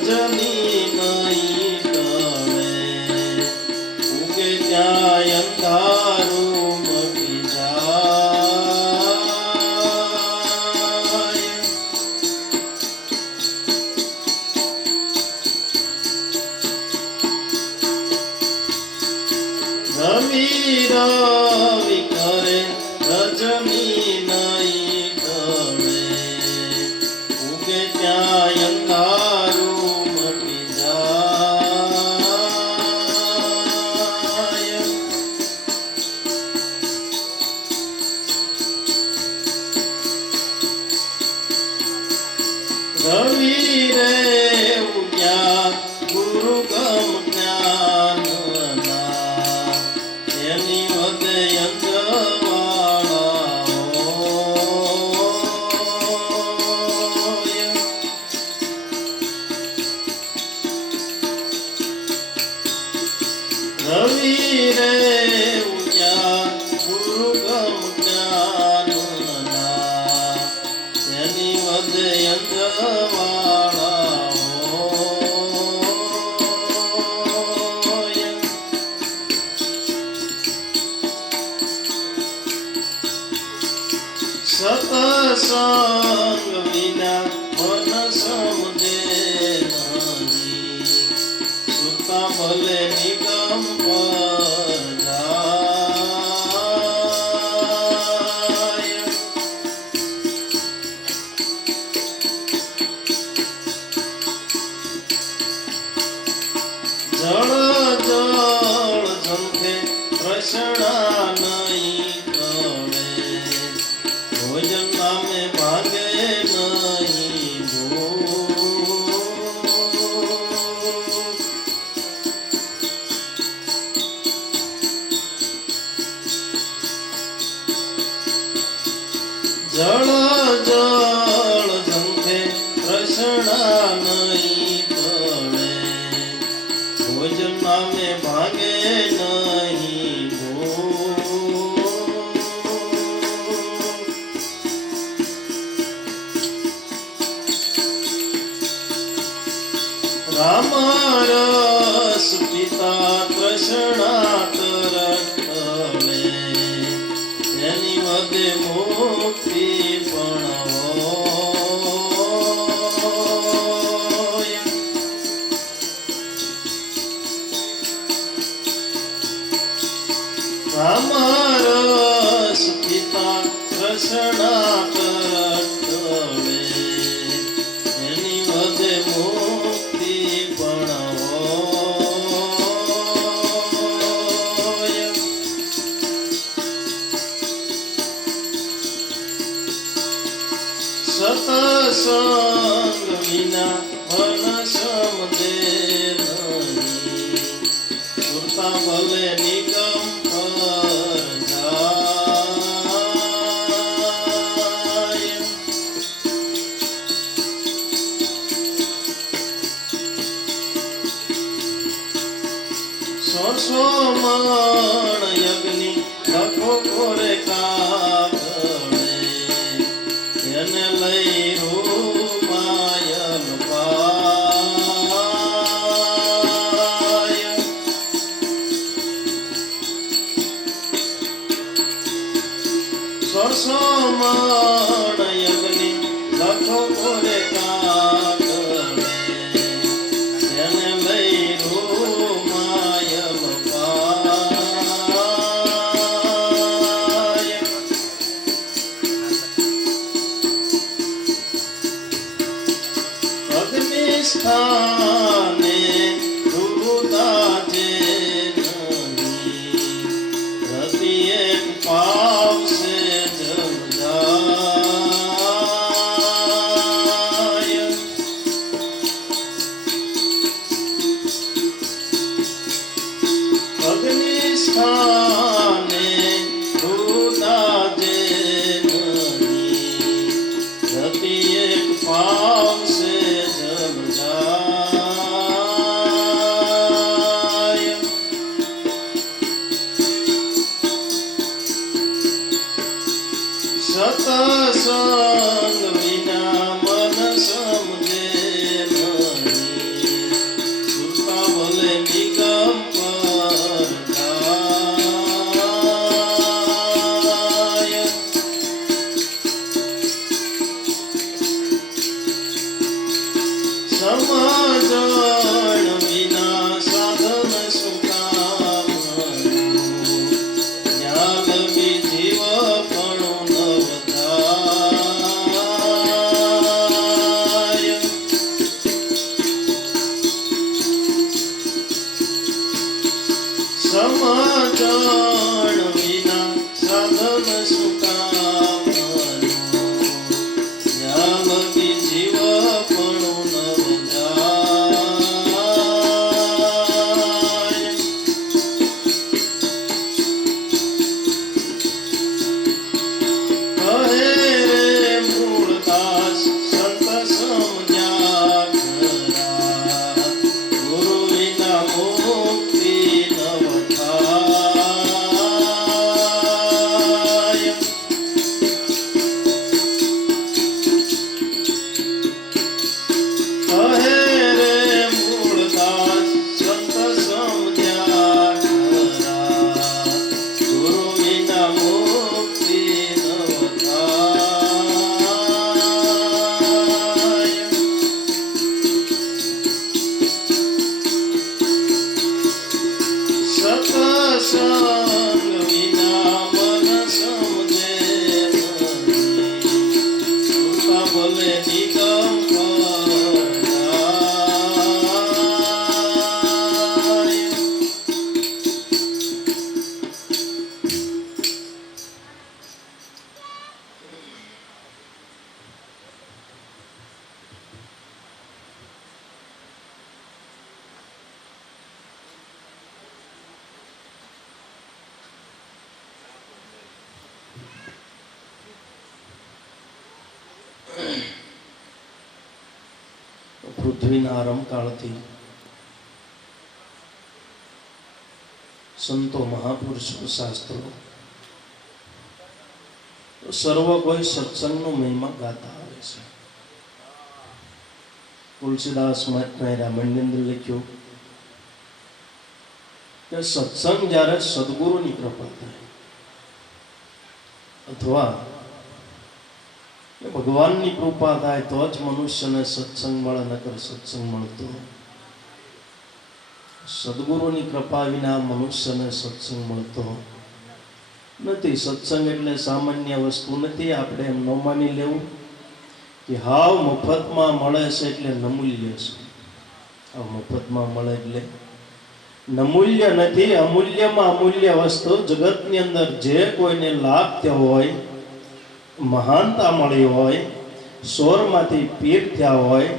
રજની નહીં ટળે, ઉગે ત્યાં અંધારું મટી જાય. રવિ રવિ કરે રજની નહીં ટળે, ઉગે ત્યાં અંધારું મટી જાય. રવિ રે ઉગ્યા ગુરુ ગમ જ્ઞાનના, એની વધે અંજવાળાઓય. રવિ રે ઉગ્યા ગુરુ ગમ જ્ઞાનના, એની વધે અંજવાળાઓય. સતસંગ વિના મન સમજે નહીં, સુતા ભલે નિગમ પર જાય. જળ જળ ઝંખે પ્રસણા નહીં ટળે, ભોજન નામે ભાગે નહીં ભૂખ. જળ જળ ઝંખે પ્રસણા નહીં ટળે, ભોજન નામે ભાગે નહીં ભૂખ. રામ રસ પિતા તૃષ્ણા ટળે, એની વધે મુક્તિ પણ હોય. રામ રસ પિતા તૃષ્ણા ટળે, એની વધે મુક્તિ પણ હોય. સતસંગ વિના મન સમજે નહીં, સુરતા ભલે નિગમ પર જાય. સોસો મણ યજ્ઞ લખો કોરે કાગળે, એને લઈ રૂમાયલ પાય. સોસો મણ યજ્ઞ લખો કોરે કાગળે, એને લઈ રૂમાયલ પાય. સ્થાને ધ્રુવદાજે નહીં, રતિ એક પાવશે જલ જાય. અગ્નિ સ્થાને ધ્રુવદાજે નહીં, રતિ એક પાવશે જલ જાય. સમજણ વિના સાધન શું કામનું? જ્ઞાન બી જીવ પણ ન વધાય. સમજણ વિના સાધન શું કામનું? જ્ઞાન બી જીવ પણ ન વધાય. કહે રે મૂળદાસ સંત સમજ્યા ખરા, ગુરુ વિના મુક્તિ ન વધાય. કહે રે મૂળદાસ સંત સમજ્યા ખરા, ગુરુ વિના મુક્તિ ન વધાય. સત્સંગ વિના મન સમજે નહીં, સુરતા ભલે નિગમ પરાય. પૃથ્વીના આરંભકાળથી સંતો મહાપુરુષો શાસ્ત્રો સર્વ કોઈ સત્સંગનો મહિમા ગાતા આવે છે. તુલસીદાસ મહાત્માએ રામાયણની અંદર લખ્યું કે સત્સંગ જ્યારે સદગુરુની કૃપા થાય અથવા ભગવાનની કૃપા થાય તો જ મનુષ્યને સત્સંગ મળે, નકર સત્સંગ મળતો સદગુરુની કૃપા વિના મનુષ્યને સત્સંગ મળતો નથી. સત્સંગ એટલે સામાન્ય વસ્તુ નથી. આપણે એમ ન માની લેવું કે હાવ મફતમાં મળે છે એટલે નમૂલ્ય છે. હાવ મફતમાં મળે એટલે નમૂલ્ય નથી. અમૂલ્યમાં અમૂલ્ય વસ્તુ જગતની અંદર જે કોઈને લાભ થયો હોય, મહાનતા મળી હોય, સોરમાંથી પીર થયા હોય,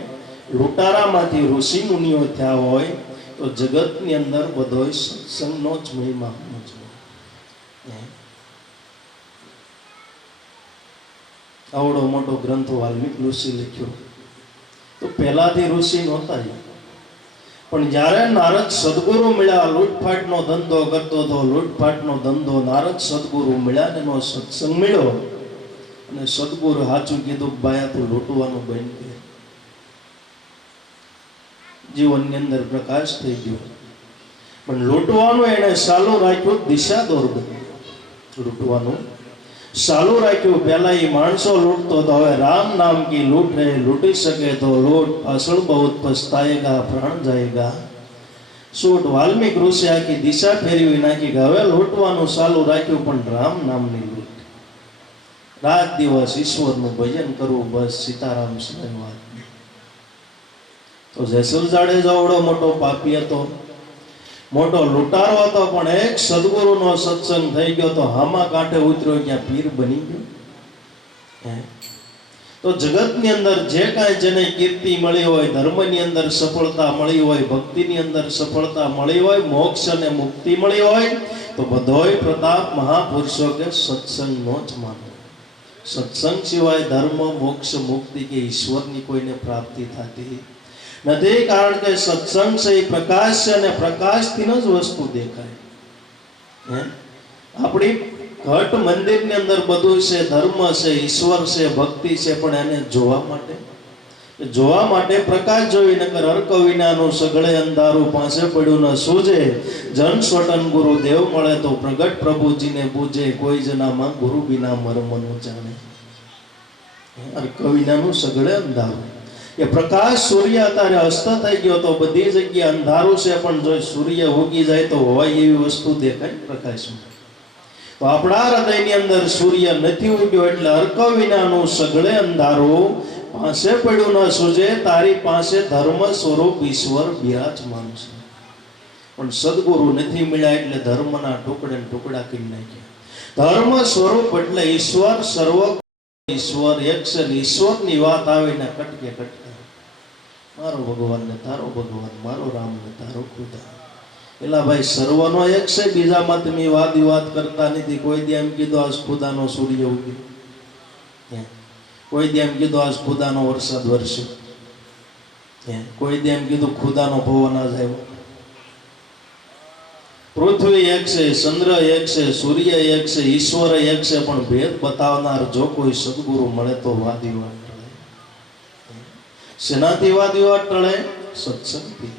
લૂંટારામાંથી ઋષિ મુનિઓ થયા હોય, તો જગતની અંદર બધો સત્સંગનો જ મહિમા સમજવો. આવડો મોટો ગ્રંથ વાલ્મીક ઋષિ લખ્યો તો પહેલાથી ઋષિ નહોતા, પણ જ્યારે નારદ સદગુરુ મળ્યા, લૂંટફાટનો ધંધો કરતો હતો, લૂંટફાટનો ધંધો નારદ સદગુરુ મળ્યા, એનો સત્સંગ મળ્યો અને સદગુરુ સાચું કીધું, બાયા તું લૂંટવાનું બંધ કર. જીવનની અંદર પ્રકાશ થઈ ગયો. પણ લૂંટવાનું એને ચાલુ રાખ્યું, દિશા દોર બની. લૂંટવાનું ચાલુ રાખ્યું. પહેલા એ માણસો લૂંટતો હતો, હવે રામ નામ કી લૂંટ રહે, લૂંટી શકે તો લૂંટ, પાછળ બહુ પસ્તાયેગા, પ્રાણ જાયેગા. સૂટ વાલ્મીક ઋષિ આખી દિશા ફેરવી નાખી કે હવે લૂંટવાનું ચાલુ રાખ્યું, પણ રામ નામની લૂંટ. રાત દિવસ ઈશ્વરનું ભજન કરવું, બસ સીતારામ સિવાય વાત. તો જેસલ જાડેજા એવડો મોટો પાપી હતો, મોટો લૂંટારો હતો, પણ એક સદગુરુનો સત્સંગ થઈ ગયો તો હામા કાંઠે ઉતર્યો, ત્યાં પીર બની ગયો. તો જગતની અંદર જે કાંઈ જેને કીર્તિ મળી હોય, ધર્મની અંદર સફળતા મળી હોય, ભક્તિની અંદર સફળતા મળી હોય, મોક્ષ અને મુક્તિ મળી હોય, તો બધોય પ્રતાપ મહાપુરુષો કે સત્સંગનો જ માનો. સત્સંગ સિવાય ધર્મ, મોક્ષ, મુક્તિ કે ઈશ્વરની કોઈને પ્રાપ્તિ થતી નથી. કારણ કે સત્સંગ છે એ પ્રકાશ છે, અને પ્રકાશથી જ વસ્તુ દેખાય. આપણી ઘટ મંદિરની અંદર બધું છે, ધર્મ છે, ઈશ્વર છે, ભક્તિ છે, પણ એને જોવા માટે પ્રકાશ જોઈ, નકર હરક વિનાનું સગળે અંધારું, પાસે પડ્યું ન સૂજે. જન સ્વટન ગુરુ દેવ મળે તો પ્રગટ પ્રભુજીને પૂજે, કોઈ જનામાં ગુરુ વિના મર્મનું જાણે. હરક વિનાનું સગળે અંધારું. એ પ્રકાશ સૂર્ય અત્યારે અસ્ત થઈ ગયો તો બધી જગ્યાએ અંધારું છે, પણ જો સૂર્ય ઉગી જાય તો હોય એવી વસ્તુ દેખાય પ્રકાશમાં. તો આપણા હૃદયની અંદર સૂર્ય નથી ઉગ્યો એટલે અર્ક વિનાનું સઘળે અંધારું, પાસે પડ્યું ન સૂજે તારી પાસે ધર્મ સ્વરૂપ ઈશ્વર બિરાજમાન છે. પણ સદગુરુ નથી મળ્યા એટલે ધર્મના ટુકડે ટુકડા કરી નાખ્યા. ધર્મ સ્વરૂપ એટલે ઈશ્વર સર્વ, ઈશ્વર એક છે. ઈશ્વરની વાત આવે ને કટકે કટકે મારો ભગવાન ને તારો ભગવાન, મારો રામ ને તારો ખુદા. એલા ભાઈ સર્વનો એક છે, બીજામાં તમે વાદ વિવાદ કરતા નથી. કોઈ દે એમ કીધું આજ ખુદાનો સૂર્ય ઉગ્યો, કોઈ દે એમ કીધું આજ ખુદાનો વરસાદ વરસ્યો, કોઈ દે એમ કીધું ખુદાનો પવન આજ આવ્યો. પૃથ્વી એક છે, ચંદ્ર એક છે, સૂર્ય એક છે, ઈશ્વર એક છે, પણ ભેદ બતાવનાર જો કોઈ સદગુરુ મળે તો વાદ વિવાદ ટળે. શેનાથી વાદ વિવાદ ટળે? સત્સંગથી.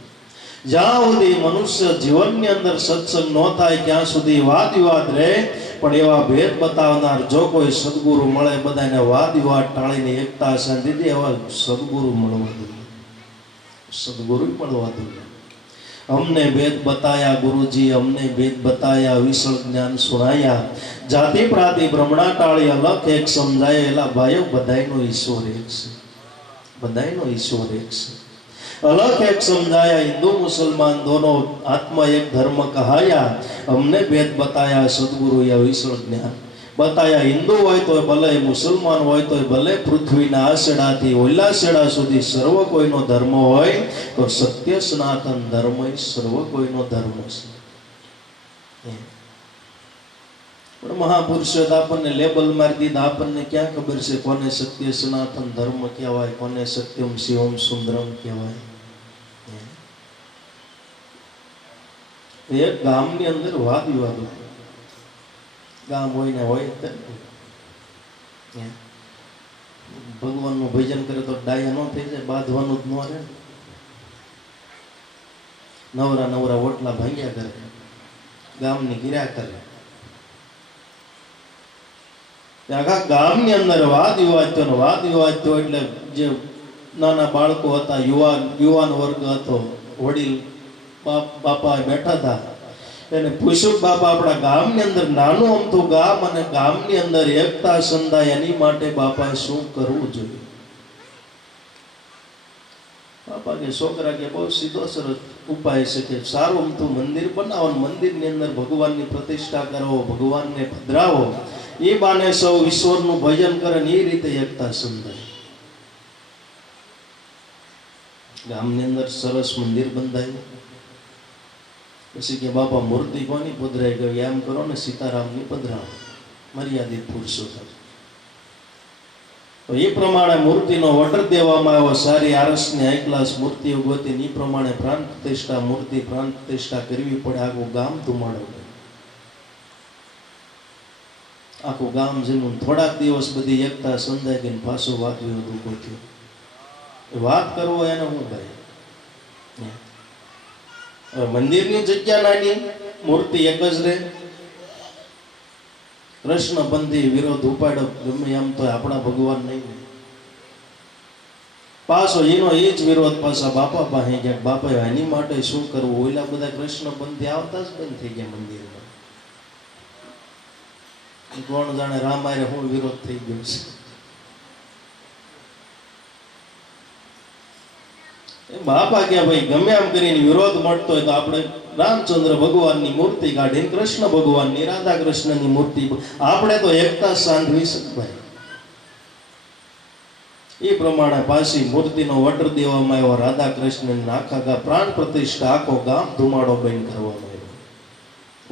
જ્યાં સુધી મનુષ્ય જીવનની અંદર સત્સંગ ન થાય ત્યાં સુધી વાદ વિવાદ રહે. પણ એવા ભેદ બતાવનાર જો કોઈ સદગુરુ મળે, બધાને વાદ વિવાદ ટાળીને એકતા શાંતિથી એવા સદગુરુ મળવા જોઈએ, સદગુરુ મળવા જોઈએ. हमने वेद बताया गुरुजी, हमने वेद बताया, विशल ज्ञान सुनाया, जाति प्राति ब्रह्मणा टाળી अलग एक समझाया. एला भाइयों बधाईनो ईश्वर एक છે, बधाईनो ईश्वर एक છે. अलग एक समझाया, हिंदू मुसलमान दोनों आत्मा एक धर्म कहाया. हमने वेद बताया सदगुरु या विशल ज्ञान बताया. हिंदू હોય તો ભલે, મુસલમાન હોય તો ભલે, પૃથ્વીના આ છેડાથી ઓલા છેડા સુધી સર્વ કોઈનો ધર્મ હોય તો સત્ય સનાતન ધર્મ એ સર્વ કોઈનો ધર્મ છે. પણ મહાપુરુષો આપણને લેબલ મારી દીધા. આપણને ક્યાં ખબર છે કોને સત્ય સનાતન ધર્મ કહેવાય, કોને સત્યમ શિવમ સુંદરમ કહેવાય. એક ગામની અંદર વાદ વિવાદ હતો. ગામ હોય ને હોય ભગવાનનું ભજન કરે તો ડાયા ન થઈ જાય, બાંધવાનું જ ન રહે. નવરા નવરા ઓટલા ભાંગ્યા કરે, ગામની ગિરા કરે. આખા ગામની અંદર વાદ વિવાદ થયો. વાદ વિવાદ થયો એટલે જે નાના બાળકો હતા, યુવાન વર્ગ હતો, વડીલ બાપા બેઠા હતા. એને પૂછ્યું, બાપા આપણા ગામની અંદર નાનું અમથું ગામ અને ગામની અંદર એકતા સંધાય એની માટે બાપા શું કરવું જોઈએ? બાપા કે છોકરા કે બહુ સીધો સરળ ઉપાય છે કે સારું અમથું મંદિર બનાવો, મંદિરની અંદર ભગવાનની પ્રતિષ્ઠા કરો, ભગવાનને પધરાવો, એ બાને સૌ ઈશ્વરનું ભજન કરે ને એ રીતે એકતા સંધાય. ગામની અંદર સરસ મંદિર બંધાયું. પછી કે બાપા મૂર્તિ કોની પધરાઈ ગઈ? એમ કરો ને સીતારામની પધરાવો, મર્યાદિત પુરુષોત્તમ. તો એ પ્રમાણે મૂર્તિનો ઓર્ડર દેવામાં આવ્યો. સારી આરસની હાઈ ક્લાસ મૂર્તિઓ ગોતી, એ પ્રમાણે પ્રાણ પ્રતિષ્ઠા, મૂર્તિ પ્રાણ પ્રતિષ્ઠા કરવી પડે. આખું ગામ ધુમાડો ગયું, આખું ગામ જેનું. થોડાક દિવસ બધી એકતા સંધાઈ ગઈ, પાછો વાત વિવાદ ઉભો થયો. વાત કરવો એને હું ભાઈ, મંદિરની જગ્યા નાની, મૂર્તિ એક જ રહે. કૃષ્ણપંથી વિરોધ ઉપાડ્યો, ગમે એમ તો આપણા ભગવાન નહીં. પાછો એનો એ જ વિરોધ પાછા બાપા પાસે ગયા. બાપા એની માટે શું કરવું? ઓલા બધા કૃષ્ણપંથી આવતા જ બંધ થઈ ગયા મંદિરમાં. કોણ જાણે રામાયણ હું વિરોધ થઈ ગયો છે. બાપા કે ભાઈ ગમે એમ કરીને વિરોધ મળતો હોય તો આપણે રામચંદ્ર ભગવાનની મૂર્તિ કાઢીને કૃષ્ણ ભગવાનની, રાધા કૃષ્ણની મૂર્તિ, આપણે તો એકતા સાંધવી શકવાય. એ પ્રમાણે પાછી મૂર્તિનો ઓર્ડર દેવામાં આવ્યો. રાધા કૃષ્ણ આખા પ્રાણ પ્રતિષ્ઠા, આખો ગામ ધુમાડો બંધ કરવામાં આવ્યો.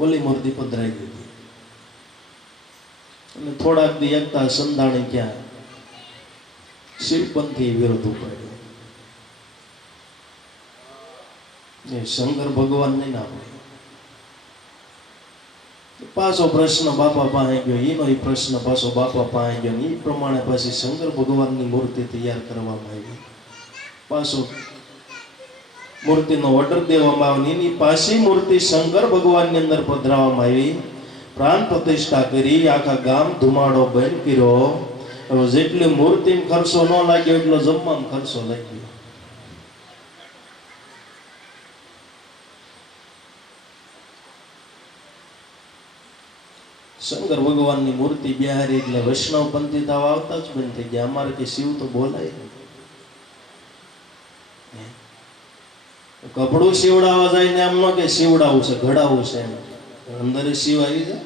ઓલી મૂર્તિ પધરાઈ દીધી અને થોડાક દી એકતા સંધાણી ક્યાં શિવપંથી વિરોધ ઉપાડ્યો. શંકર ભગવાન નહીં આપણે. પાછો પ્રશ્ન બાપા પાસે ગયો. એનો એ પ્રશ્ન પાછો બાપા પાસે ગયો. એ પ્રમાણે પછી શંકર ભગવાનની મૂર્તિ તૈયાર કરવામાં આવી. પાછો મૂર્તિનો ઓર્ડર દેવામાં આવ્યો. એની પાછી મૂર્તિ શંકર ભગવાનની અંદર પધરાવવામાં આવી. પ્રાણ પ્રતિષ્ઠા કરી, આખા ગામ ધુમાડો બંધ કર્યો. હવે જેટલી મૂર્તિમાં ખર્ચો ન લાગ્યો એટલો જમવામાં ખર્ચો લાગ્યો. શંકર ભગવાનની મૂર્તિ બિહારી એટલે વૈષ્ણવ પંથી તાવ આવતા જ બંધ થઈ ગયા. અમારે કે શિવ તો બોલાય નહીં. કપડું સીવડાવવા જાય ને એમ ન કે સીવડાવું છે, ઘડાવું છે, એમ અંદર શિવ આવી જાય.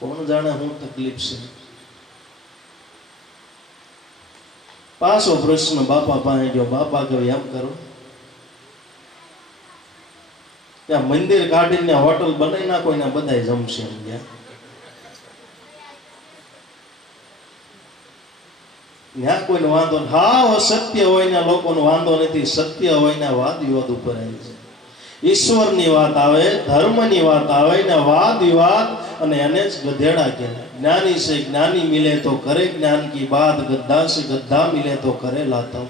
કોણ જાણે શું તકલીફ છે. પાછો પ્રશ્ન બાપા પાસે ગયો. બાપા કહે એમ કરો, ત્યાં મંદિર કાઢીને હોટલ બનાવી નાખો, ને બધા જમશે. એમ ગયા ત્યાં કોઈને વાંધો નહીં. હા સત્ય હોય ને લોકોનો વાંધો નથી. સત્ય હોય ને વાદ વિવાદ ઉપર આવી છે. ઈશ્વરની વાત આવે, ધર્મની વાત આવે ને વાદ વિવાદ, અને એને જ ગધેડા કહેવાય. જ્ઞાની છે જ્ઞાની મિલે તો કરે જ્ઞાન કી બાત, ગદ્દા છે ગદ્દા મિલે તો કરે લાતમ.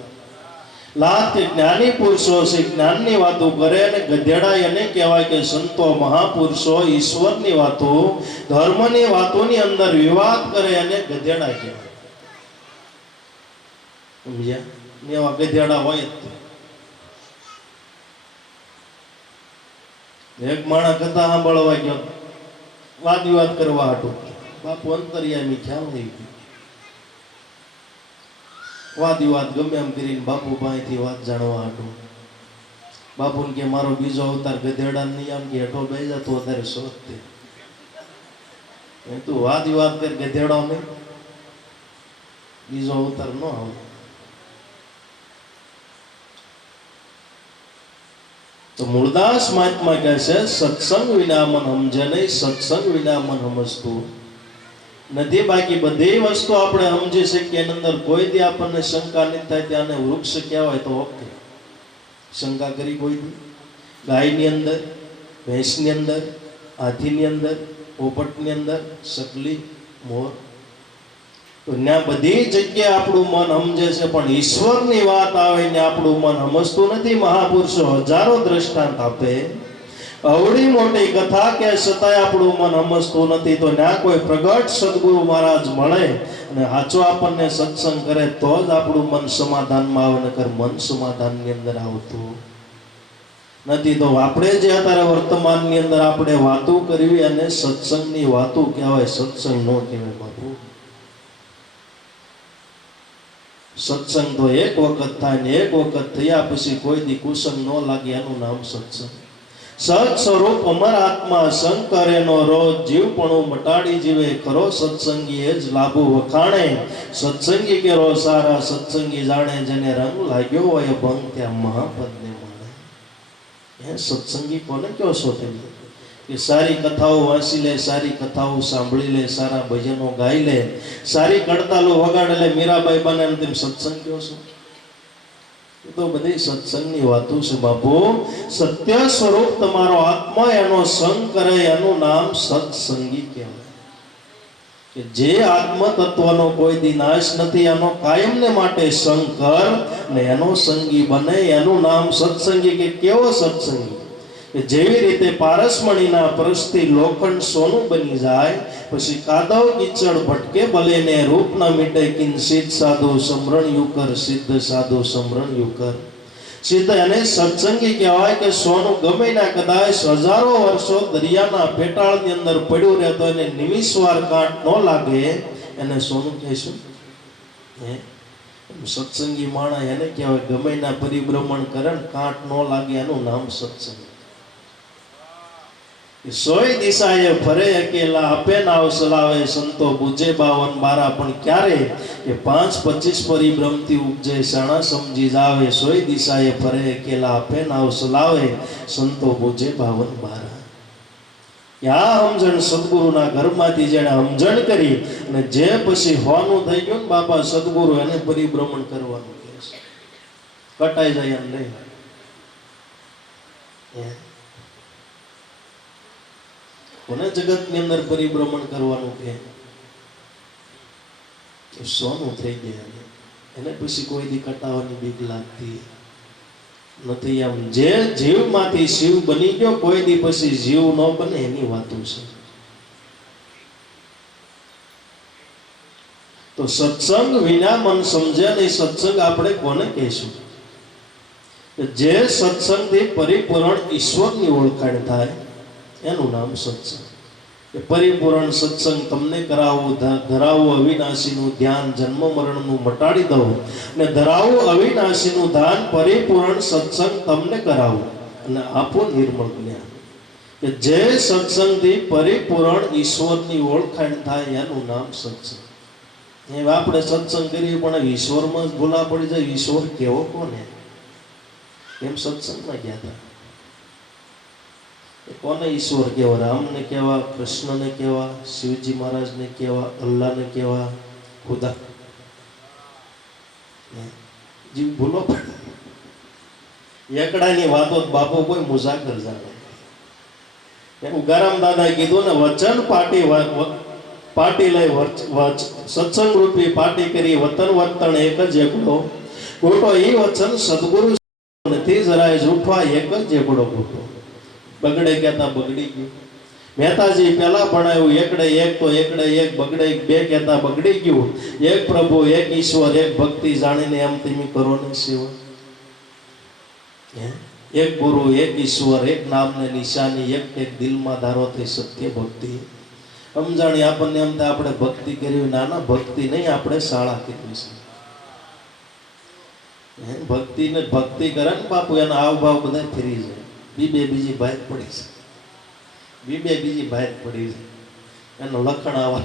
લાત કે જ્ઞાની પુરુષો છે જ્ઞાનની વાતો કરે, અને ગધેડા એને કહેવાય કે સંતો મહાપુરુષો ઈશ્વરની વાતો ધર્મની વાતોની અંદર વિવાદ કરે, અને ગધેડા કહેવાય. એવા ગધેડા હોય. એક માણસ કથા સાંભળવા ગયો, વાદ વિવાદ કરવા હાટું. બાપુ અંતર્યામી ખ્યાલ થઈ ગયો. વાદ વિવાદ ગમે એમ કરીને બાપુ પાસેથી વાત જાણવા હાટું. બાપુને કે મારો બીજો અવતાર ગધેડા નહીં આમ કે હેઠો બે જતો વધારે શોધતે. તું વાદ વિવાદ કરી ગધેડો નહીં, બીજો અવતાર ન આવે. તો મૂળદાસ મહાત્મા કહે છે, સત્સંગ વિના મન સમજે નહીં, સત્સંગ વિના મન સમજતું નથી. બાકી બધી વસ્તુ આપણે સમજી શકીએ, એની અંદર કોઈ દી આપણને શંકા નહીં થાય. ત્યાંને વૃક્ષ કહેવાય તો ઓકે. શંકા કરી કોઈ દી? ગાયની અંદર, ભેંસની અંદર, હાથીની અંદર, પોપટની અંદર, સકલી, મોર, તો ત્યાં બધી જગ્યાએ આપણું મન સમજે છે. પણ ઈશ્વરની વાત આવે ને આપણું મન સમજતું નથી. મહાપુરુષો હજારો દ્રષ્ટાંત આપે, અવળી મોટી કથા કે છતાંય આપણું મન સમજતું નથી. તો ત્યાં કોઈ પ્રગટ સદગુરુ મહારાજ મળે અને સાચો આપણને સત્સંગ કરે તો જ આપણું મન સમાધાનમાં આવે, નકર મન સમાધાનની અંદર આવતું નથી. તો આપણે જે અત્યારે વર્તમાનની અંદર આપણે વાતો કરવી, અને સત્સંગની વાતો કહેવાય, સત્સંગ ન કહેવાય. બાપુ સત્સંગ તો એક વખત થાય ને એક વખત થયા પછી કોઈ દી કુસંગ ન લાગે, એનું નામ સત્સંગ. સત સ્વરૂપ અમર આત્મા શંકર એનો રોજ જીવપણું મટાડી જીવે, ખરો સત્સંગી એ જ લાભુ વખાણે. સત્સંગી કેરો સારા સત્સંગી જાણે, જેને રંગ લાગ્યો હોય ભંગ ત્યાં મહાપદને મળે. એ સત્સંગી કોને કહો છો તમે? કે સારી કથાઓ વાંચી લે, સારી કથાઓ સાંભળી લે, સારા ભજનો ગાઈ લે, સારી કડતાલો વગાડે લે, મીરાબાઈ બને, તેમ સત્સંગ કહો છો? એ તો બધી સત્સંગની વાતો છે. બાપુ સત્ય સ્વરૂપ તમારો આત્મા એનો સંગ કરે, એનું નામ સત્સંગી કહેવાય. કે જે આત્મ તત્વનો કોઈ દી નાશ નથી, એનો કાયમને માટે સંગ કર ને એનો સંગી બને, એનું નામ સત્સંગી. કે કેવો સત્સંગી? કે જેવી રીતે પારસમણીના પરશથી લોખંડ સોનું બની જાય, પછી કાદવ કીચડ ભટકે ભલે ને રૂપ ન મીટે, કિંચિત સાધુ સમરણ યુકર, સિદ્ધ સાધુ સમરણ યુકર. સિદ્ધ એને સત્સંગી કહેવાય. કે સોનું ગમે ના કદાચ હજારો વર્ષો દરિયાના પેટાળની અંદર પડ્યું રહેતો, એને નિમિષવાર કાંટ ન લાગે, એને સોનું કહેશું. સત્સંગી માણસ એને કહેવાય. ગમે ના પરિભ્રમણ કરે, કાંટ ન લાગે, એનું નામ સત્સંગ. સોય દિશાએ ફરે અકેલા, આપે નાવ સલાવે, સંતો બુજે 52 પણ ક્યારે? કે 5-25 પરિભ્રમથી ઉપજે, શાણા સમજી જાવે. સોય દિશાએ ફરે અકેલા, આપે નાવ સલાવે, સંતો બુજે 52 આ સમજણ સદગુરુના ઘરમાંથી જેને સમજણ કરી, અને જે પછી હોવાનું થઈ ગયું ને બાપા સદગુરુ, એને પરિભ્રમણ કરવાનું કહે છે. કટાઈ જાય એમ નહીં. કોને જગતની અંદર પરિભ્રમણ કરવાનું કે સોનું થઈ ગયા, એને પછી કોઈ દી કટાવાની બીક લાગતી. નથી. આમ જે જીવમાંથી શિવ બની ગયો કોઈ દી પછી જીવ ન બને એની વાતો છે. તો સત્સંગ વિના મન સમજે નહીં. સત્સંગ આપણે કોને કહીશું? જે સત્સંગથી પરિપૂર્ણ ઈશ્વરની ઓળખાણ થાય એનું નામ સત્સંગ. પરિપૂર્ણ સત્સંગ તમને કરાવવું, ધરાવવું અવિનાશીનું ધ્યાન, જન્મ મરણનું મટાડી દઉં ને ધરાવવું અવિનાશીનું ધ્યાન, પરિપૂર્ણ સત્સંગ તમને કરાવવું અને આપો નિર્મળ જ્ઞાન. કે જે સત્સંગથી પરિપૂર્ણ ઈશ્વરની ઓળખાણ થાય એનું નામ સત્સંગ. એ આપણે સત્સંગ કરીએ પણ ઈશ્વરમાં જ ભૂલા પડી જાય. ઈશ્વર કેવો કોને? એમ સત્સંગમાં ગયા હતા. કોને ઈશ્વર કેવા? રામને કેવા, કૃષ્ણને કેવા, શિવજી મહારાજને કેવા, અલ્લાહને કેવા, ખુદા? જીવ ભૂલો પડે. એકડાની વાતો બાપો કોઈ મુસાફર જાણે. ઉગારામ દાદાએ કીધું ને, વચન પાટી લઈ સત્સંગ રૂપી પાટી કરી વતન વર્તન એક જ એકડો ખોટો. એ વચન સદગુરુ નથી જરાય જૂઠવા એક જ એકડો ખોટો. બગડે કહેતા બગડી ગયું. મહેતાજી પહેલા ભણાયું એકડે એક તો એકડે એક, બગડે બે કહેતા બગડી ગયું. એક પ્રભુ, એક ઈશ્વર, એક ભક્તિ જાણીને એમ તમે કરો ને સેવા. એક ગુરુ, એક ઈશ્વર, એક નામને નિશાની, એક એક દિલમાં ધારો થઈ સત્ય ભક્તિ. સમજાણી આપણને એમ થાય આપણે ભક્તિ કરી. નાના, ભક્તિ નહીં, આપણે શાળા કરી છે. ભક્તિ ને ભક્તિ કરે ને બાપુ, એના હાવભાવ બધા ફરી જાય. બીજી ભાત પડી છે. બીજી ભાત પડી છે. એનું લખણ આવા.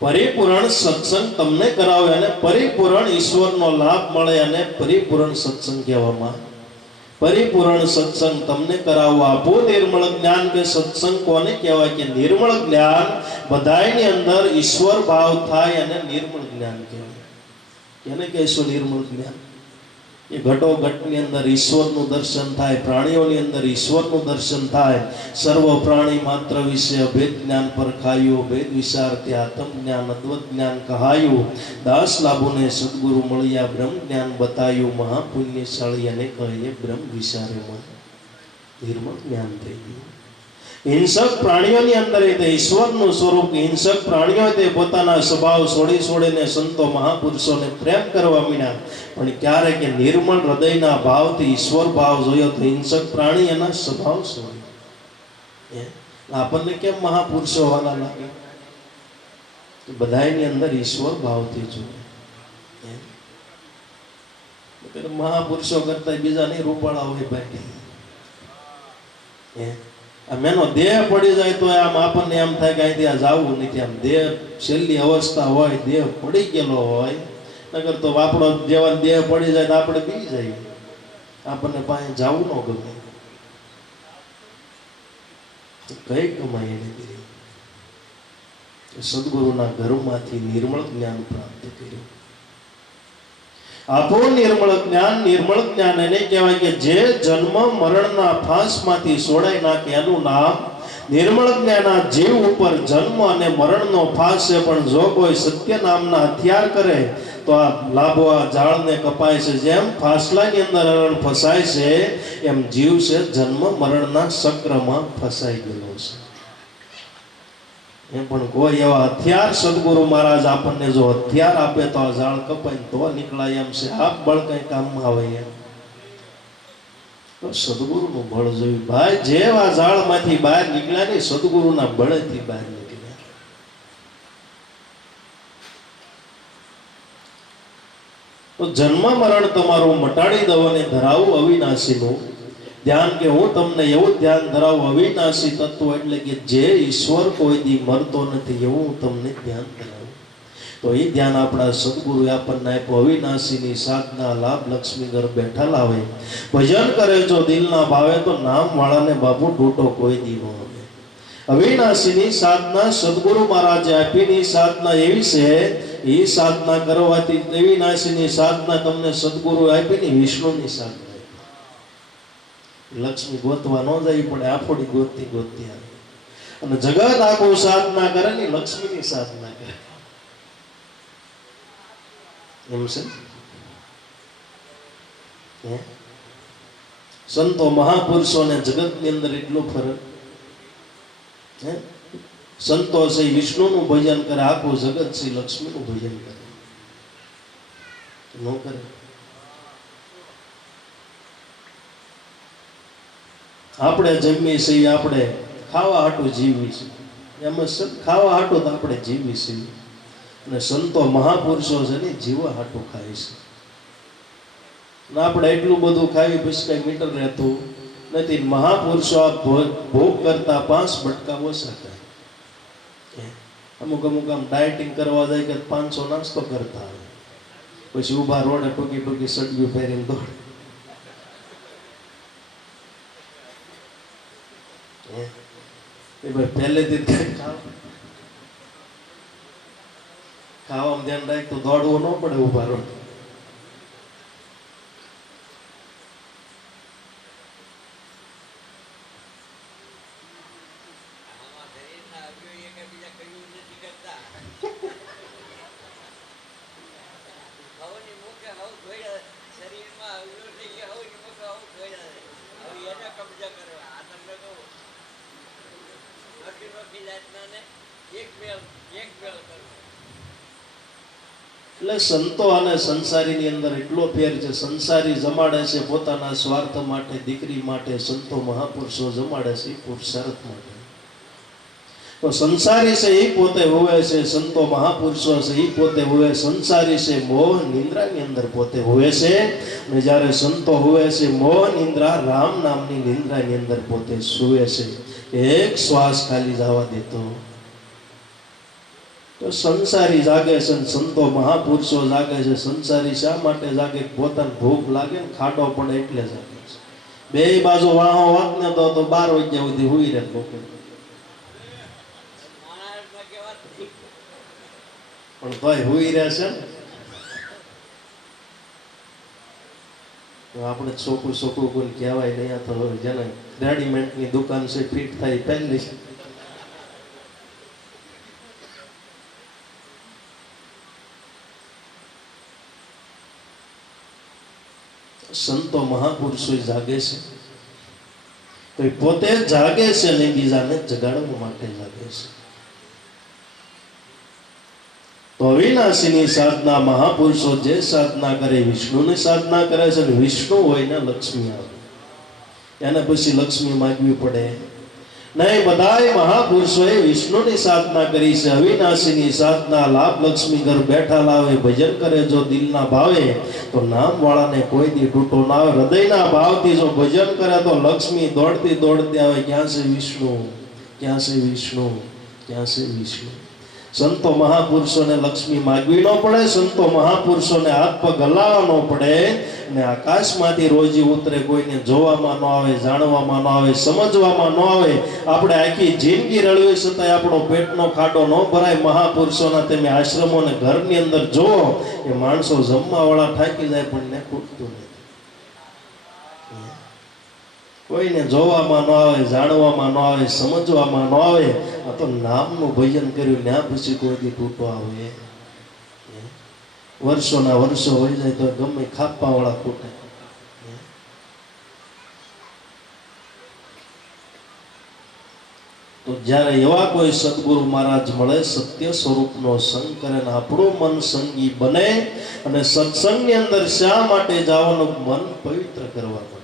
પરિપૂર્ણ સત્સંગ તમને કરાવે અને પરિપૂર્ણ ઈશ્વરનો લાભ મળે અને પરિપૂર્ણ સત્સંગ કહેવામાં. પરિપૂર્ણ સત્સંગ તમને કરાવો, આપો નિર્મળ જ્ઞાન. કે સત્સંગ કોને કહેવાય? કે નિર્મળ જ્ઞાન. બધાની અંદર ઈશ્વર ભાવ થાય અને નિર્મળ જ્ઞાન કહેવાય. કેને કહેશો નિર્મળ જ્ઞાન? એ ઘટો ઘટની અંદર ઈશ્વરનું દર્શન થાય, પ્રાણીઓની અંદર ઈશ્વરનું દર્શન થાય. સર્વ પ્રાણી માત્ર વિશે અભેદ જ્ઞાન પરખાયું, ભેદ વિચારતે આત્મ જ્ઞાન અદ્વત જ્ઞાન કહાયું. દાસ લાભોને સદગુરુ મળ્યા, બ્રહ્મ જ્ઞાન બતાયું. મહાપુણ્યશાળી અને કહે બ્રહ્મ વિચારે મન. નિર્મળ જ્ઞાન થઈ ગયું. હિંસક પ્રાણીઓની અંદર તે ઈશ્વરનું સ્વરૂપ. હિંસક પ્રાણીઓ તે પોતાના સ્વભાવ છોડીને સંતો મહાપુરુષોને પ્રેમ કરવા માંડ્યા. પણ ક્યારે કે નિર્મળ હૃદયના ભાવથી ઈશ્વર ભાવ જોયો તો હિંસક પ્રાણી એના સ્વભાવ છોડ્યો. આપણને કેમ મહાપુરુષો વાલા લાગે? બધાની અંદર ઈશ્વર ભાવથી જોયું. મહાપુરુષો કરતા બીજા નહીં રૂપાળા હોય ભાઈ. મેનો દેહ પડી જાય તો આમ આપણને એમ થાય કે અહીંથી આ જવું નથી. આમ દેહ છેલ્લી અવસ્થા હોય, દેહ પડી ગયેલો હોય, નગર તો આપણો જેવા દેહ પડી જાય તો આપણે બી જઈએ. આપણને પાસે જવું ન ગમે. કઈ કમાઈ એને કરી? સદગુરુના ઘરમાંથી નિર્મળ જ્ઞાન પ્રાપ્ત કર્યું. આપો નિર્મળ જ્ઞાન. નિર્મળ જ્ઞાન એને કહેવાય કે જે જન્મ મરણના ફાંસમાંથી છોડાઈ નાખે એનું નામ નિર્મળ જ્ઞાન. આ જીવ ઉપર જન્મ અને મરણનો ફાંસ છે, પણ જો કોઈ સત્ય નામના હથિયાર કરે તો આ લાભો આ ઝાડને કપાય છે. જેમ ફાસલાની અંદર હરણ ફસાય છે એમ જીવ છે જન્મ મરણના ચક્રમાં ફસાઈ ગયેલો છે. એમ પણ કોઈ એવા હથિયાર સદગુરુ મહારાજ આપણને જો હથિયાર આપે તો આ ઝાડ કપાય તો નીકળાય એમ છે. આ બળ કઈ કામમાં આવે એમ તો સદગુરુનું બળ જોયું ભાઈ. જેવા ઝાડમાંથી બહાર નીકળ્યા ને સદગુરુના બળથી બહાર નીકળ્યા. તો જન્મ મરણ તમારું મટાડી દઉં અને ધરાવું અવિનાશીનું ધ્યાન. કે હું તમને એવું ધ્યાન ધરાવું અવિનાશી તત્વ, એટલે કે જે ઈશ્વર કોઈ દી મરતો નથી એવું હું તમને ધ્યાન ધરાવું. તો એ ધ્યાન આપણા સદગુરુએ આપણને આપ્યું. અવિનાશીની સાધના લાભ લક્ષ્મી ઘર બેઠા લાવે. ભજન કરે જો દિલના ભાવે તો નામ વાળાને બાપુ ટૂટો કોઈ દી ન આવે. અવિનાશીની સાધના સદગુરુ મહારાજે આપીની સાધના એવી છે. એ સાધના કરવાથી અવિનાશીની સાધના તમને સદગુરુ આપીની વિષ્ણુની સાધના. લક્ષ્મી ગોતવા ન જવી પડે, આફોડી ગોતતી આવે. અને જગત આખું સાધના કરે ને લક્ષ્મીની સાધના કરે. એમ છે હે? સંતો મહાપુરુષોને જગતની અંદર એટલો ફરક હે? સંતો છે વિષ્ણુનું ભજન કરે, આખું જગત છે લક્ષ્મીનું ભજન કરે, ન કરે? આપણે જમીએ છીએ, આપણે ખાવા હાટું જીવી છીએ, એમ જ ખાવા હાટું તો આપણે જીવી છીએ, અને સંતો મહાપુરુષો છે ને જીવવા હાટું ખાય છે. આપણે એટલું બધું ખાવી પછી કઈ મીટર રહેતું નથી. મહાપુરુષો આ ભોગ કરતા 5 બટકા ઓછા ખાય. અમુક અમુક આમ ડાયટિંગ કરવા જાય કે 500 નાસ્તો કરતા આવે, પછી ઊભા રોડે ટૂંકી ટૂંકી સડ્યું પહેરીને દોડે. ભાઈ પહેલેથી ખાવામાં ધ્યાન રાખ તો દોડવું ન પડે ઊભા રોડ. એટલે સંતો અને સંસારીની અંદર એટલો ફેર છે. સંસારી જમાડે છે પોતાના સ્વાર્થ માટે, દીકરી માટે, સંતો મહાપુરુષો જમાડે છે પુરુષાર્થ માટે. તો સંસારી છે એ પોતે હોવે છે, સંતો મહાપુરુષો છે એ પોતે હોવે. સંસારી છે મોહ નિંદ્રાની અંદર પોતે હોવે છે, અને જ્યારે સંતો હોવે છે મોહ નિંદ્રા રામ નામની નિંદ્રાની અંદર પોતે સુવે છે. એક શ્વાસ ખાલી જવા દેતો. તો સંસારી જાગે છે, સંતો મહાપુરુષો જાગે છે. સંસારી શા માટે જાગે? પોતાને ભૂખ લાગે ને ખાડો પડે એટલે જાગે છે. બે બાજુ વાહો વાત ને તો 12 વાગ્યા સુધી હુઈ રહે લોકો, પણ તોય હુઈ રહે છે ને. આપણે છોકરું છોકરું કોઈ કહેવાય નહીં. તો હવે જેને રેડીમેડની દુકાન છે ફિટ થાય પહેલી છે. સંતો મહાપુરુષો જાગે છે તો એ પોતે જાગે છે અને બીજાને જગાડવા માટે જાગે છે. તો અવિનાશીની સાધના મહાપુરુષો જે સાધના કરે વિષ્ણુની સાધના કરે છે, અને વિષ્ણુ હોય ને લક્ષ્મી આવે. એને પછી લક્ષ્મી માગવી પડે નહીં. બધાય મહાપુરુષોએ વિષ્ણુની સાધના કરી છે, અવિનાશીની સાધના. લાભ લક્ષ્મી ઘર બેઠા લાવે, ભજન કરે જો દિલના ભાવે, તો નામ વાળાને કોઈ દી તૂટો ના આવે. હૃદયના ભાવથી જો ભજન કરે તો લક્ષ્મી દોડતી દોડતી આવે. ક્યાં છે વિષ્ણુ, ક્યાં છે વિષ્ણુ, ક્યાં છે વિષ્ણુ? સંતો મહાપુરુષોને લક્ષ્મી માગવી ન પડે, સંતો મહાપુરુષોને હાથ પગ હલાવવા ન પડે, ને આકાશમાંથી રોજી ઉતરે કોઈને જોવામાં ન આવે, જાણવામાં ન આવે, સમજવામાં ન આવે. આપણે આખી જિંદગી રળવી છતાંય આપણો પેટનો ખાડો ન ભરાય. મહાપુરુષોના તમે આશ્રમોને ઘરની અંદર જુઓ કે માણસો જમવાવાળા થાકી જાય પણ ને ખૂટતું નથી. કોઈને જોવામાં ન આવે, જાણવામાં ન આવે, સમજવામાં ન આવે. આ તો નામનું ભજન કર્યું ને પછી કોઈ દી તૂટો આવે. વર્ષોના વર્ષો હોય જાય તો ગમે ખાપા વાળા ખૂટે. તો જ્યારે એવા કોઈ સદગુરુ મહારાજ મળે, સત્ય સ્વરૂપનો સંગ કરે ને આપણું મન સંગી બને, અને સત્સંગની અંદર શા માટે જવાનું? મન પવિત્ર કરવા માટે.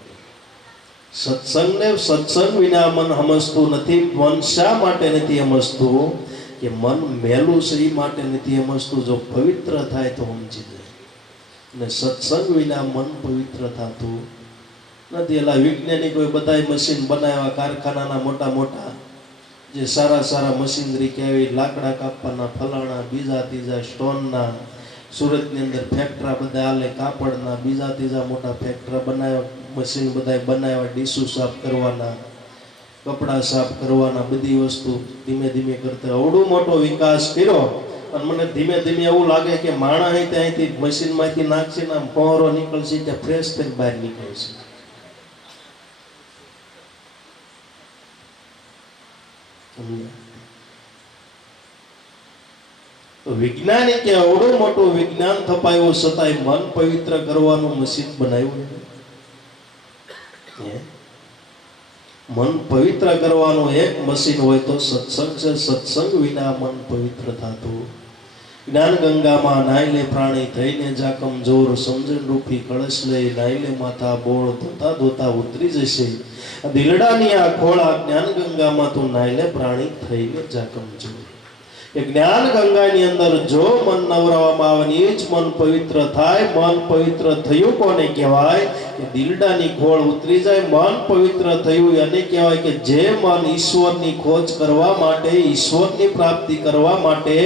સત્સંગને સત્સંગ વિના મન સમજતું નથી. મન શા માટે નથી સમજતું? કે મન મેલું છે એ માટે નથી સમજતું. જો પવિત્ર થાય તો સમજી જાય. અને સત્સંગ વિના મન પવિત્ર થતું નથી. એલા વૈજ્ઞાનિકોએ બધાય મશીન બનાવ્યા, કારખાનાના મોટા મોટા, જે સારા સારા મશીનરી કહેવાય, લાકડા કાપવાના, ફલાણા બીજા ત્રીજા સ્ટોનના. સુરતની અંદર ફેક્ટરા બધા હાલે, કાપડના બીજા ત્રીજા મોટા ફેક્ટરા બનાવ્યા, મશીન બધા બનાવ્યા, ડીશું સાફ કરવાના, કપડાં સાફ કરવાના, બધી વસ્તુ ધીમે ધીમે કરતા અવડો મોટો વિકાસ કર્યો. અને મને ધીમે ધીમે એવું લાગે કે માણસ ત્યાંથી મશીનમાંથી નાખશે ને આમ પહોરો નીકળશે ત્યાં ફ્રેશ થઈને બહાર નીકળશે. તો વૈજ્ઞાનિકે એવડું મોટું વિજ્ઞાન થપાયું છતાંય મન પવિત્ર કરવાનું મશીન બનાવ્યું. મન પવિત્ર કરવાનું એક મશીન હોય તો સત્સંગ છે. સત્સંગ વિના મન પવિત્ર થતું. જ્ઞાન ગંગામાં નાયલે પ્રાણી થઈને જા કમજોર, સમજણ રૂપી કળશ લઈ નાયલે માથા બોળ ધોતા ધોતા ઉતરી જશે. દિલડાની આ ખોળા જ્ઞાન ગંગામાં તું નાયલે પ્રાણી થઈને જા કમજોર. એ જ્ઞાન ગંગાની અંદર જો મન નવરાવવામાં આવે ને એ જ મન પવિત્ર થાય. મન પવિત્ર થયું કોને કહેવાય? કે દિલડાની ખોળ ઉતરી જાય. મન પવિત્ર થયું એને કહેવાય કે જે મન ઈશ્વરની ખોજ કરવા માટે, ઈશ્વરની પ્રાપ્તિ કરવા માટે,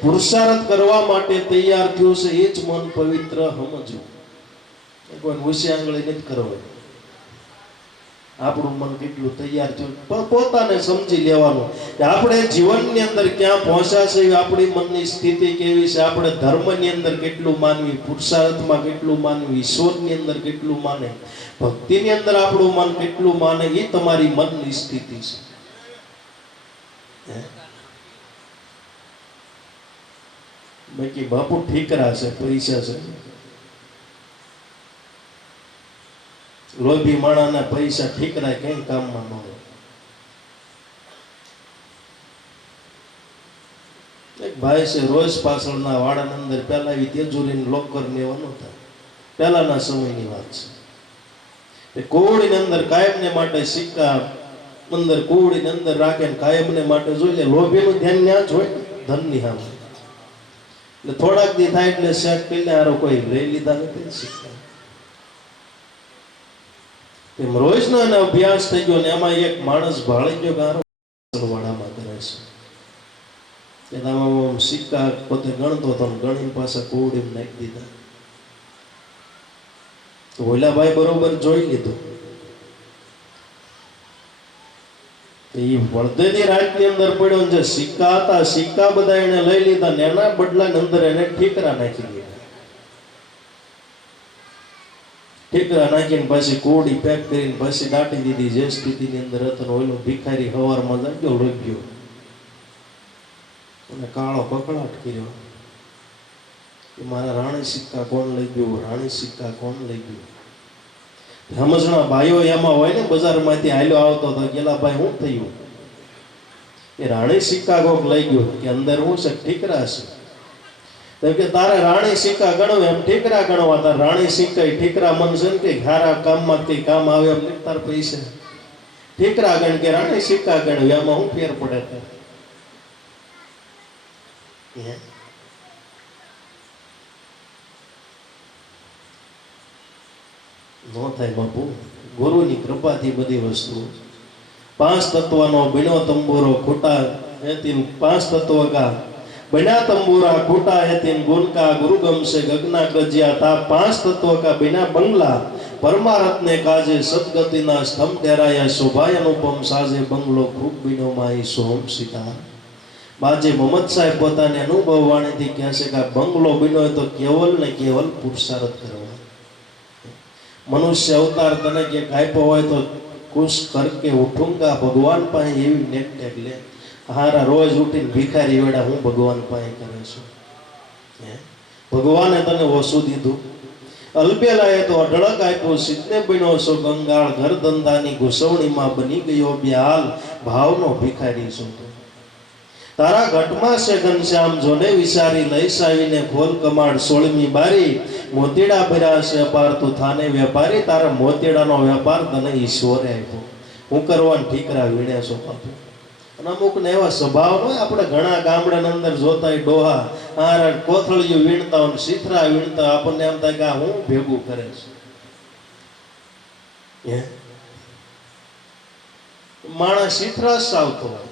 પુરુષાર્થ કરવા માટે તૈયાર થયું છે એ જ મન પવિત્ર. સમજવું કોઈ ઊંચી આંગળી નથી કરવાની. આપણું મન કેટલું તૈયાર થયું પોતાને સમજી લેવાનું કે આપણે જીવનની અંદર ક્યાં પહોંચ્યા છે, આપણી મનની સ્થિતિ કેવી છે, આપણે ધર્મની અંદર કેટલું માનવી, પુરુષાર્થમાં કેટલું માનવી, ઈશ્વરની અંદર કેટલું માને, ભક્તિની અંદર આપણું મન કેટલું માને, એ તમારી મનની સ્થિતિ છે. બાકી બાપુ ઠીકરા છે, પૈસા છે. લોભી માણાના પૈસા ઠીકરા કઈ કામમાં ન હોય. એક ભાઈ છે, રોજ પાછળના વાડાની અંદર પેલા આવી તેજુરીને લોકર લેવાનું થાય. પહેલાના સમયની વાત છે. કોવડીની અંદર કાયમને માટે સિક્કા અંદર કોવડીની અંદર રાખે ને કાયમને માટે જોઈ લે. લોભીનું ધ્યાન ત્યાં જ હોય ધનની સામે. એટલે થોડાક દી થાય એટલે શેક કરી લે, આરો કોઈ લઈ લીધા નથી સિક્કા. એમ રોજનો એને અભ્યાસ થઈ ગયો ને એમાં એક માણસ ભાળી ગયો ગારો વાડામાં કરે છે. એનામાં સિક્કા પોતે ગણતો હતો, ગણીને પાછા કોવડી નાખી દીધા. તો ઓલાભાઈ બરોબર જોઈ લીધું. એ વળદેની રાતની અંદર પડ્યો ને જે સિક્કા હતા, સિક્કા બધા એને લઈ લીધા ને એના બદલાની અંદર એને ઠીકરા નાખી દીધા. ઠીકરા નાખીને પાછી કોડી પેક કરીને પાછી દાટી દીધી જે સ્થિતિની અંદર હતો. ઓલો ભિખારી હવારમાં જાગ્યો રોગ્યો અને કાળો કકળાટ કર્યો કે મારા રાણી સિક્કા કોણ લઈ ગયું, રાણી સિક્કા કોણ લઈ ગયું. સમજણા ભાઈઓ એમાં હોય ને, બજારમાંથી હાલ્યો આવતો હતો, ગેલા ભાઈ શું થયું? એ રાણી સિક્કા કોક લઈ ગયો. કે અંદર હું છે? ઠીકરા છે. કે તારે રાણી સિક્કા ગણવ એમ ઠીકરા ગણવા. તાર રાણી સિક્કા ઠીકરા મન છે ને કે ખારા કામમાં કઈ કામ આવે એમ નહીં. તાર પૈસા ઠીકરા ગણ કે રાણી સિક્કા ગણવ, એમાં શું ફેર પડે? નો થાય બાપુ. ગુરુની કૃપાથી બધી વસ્તુ. 5 તત્વનો બીણો તંબુરો ખોટા હેતીન 5 તત્વ કા બના તંબુરા ખોટા હેતીન ગુણ કા ગુરુ ગમશે ગગના ગજ્યા તા 5 તત્વ કા બિના બંગલા પરમારથને કાજે સદગતિના સ્તંભ ડેરાયા શોભાય અનુપમ સાજે બંગલો ખૂબ બીનો માઈ સોમ સીતા. બાજે મોહમ્મદ સાહેબ પોતાની અનુભવ વાણીથી કહે છે કે બંગલો બીનો તો કેવલ ને કેવલ પુરુષાર્થ કરવા. મનુષ્ય અવતાર તને કે કાપ્યો હોય તો કુશ કરકે ઉઠુંગા ભગવાન પાસે એવી નેક ટેક લે. હારા રોજ ઉઠીને ભિખારી વેડા હું ભગવાન પાસે કરે છું. ભગવાને તને ઓછું દીધું. અલ્પેલાએ તો અઢળક આપ્યું. સિદ્ધને બન્યો છો ગંગાળ ઘર ધંધાની ઘૂસવણીમાં બની ગયો બેહાલ ભાવનો ભિખારી છું. તારા ઘટમાં છે ઘનશ્યામ જોને વિચારી લઈ સાવીને ખોલ કમાડ 16મી બારી મોતીડા ભર્યા છે અપાર તું થાને વેપારી. તારા મોતીડાનો વેપાર તને ઈશ્વરે આપ્યો. હું કરવાનું ઠીકરા વીણ્યા છો બાપુ. અને અમુક ને એવા સ્વભાવ હોય. આપણે ઘણા ગામડાની અંદર જોતા ડોહા આ કોથળિયું વીણતા હોય, સીથરા વીણતા, આપણને એમ થાય કે આ હું ભેગું કરે છે. માણસ સીથરા આવતો હોય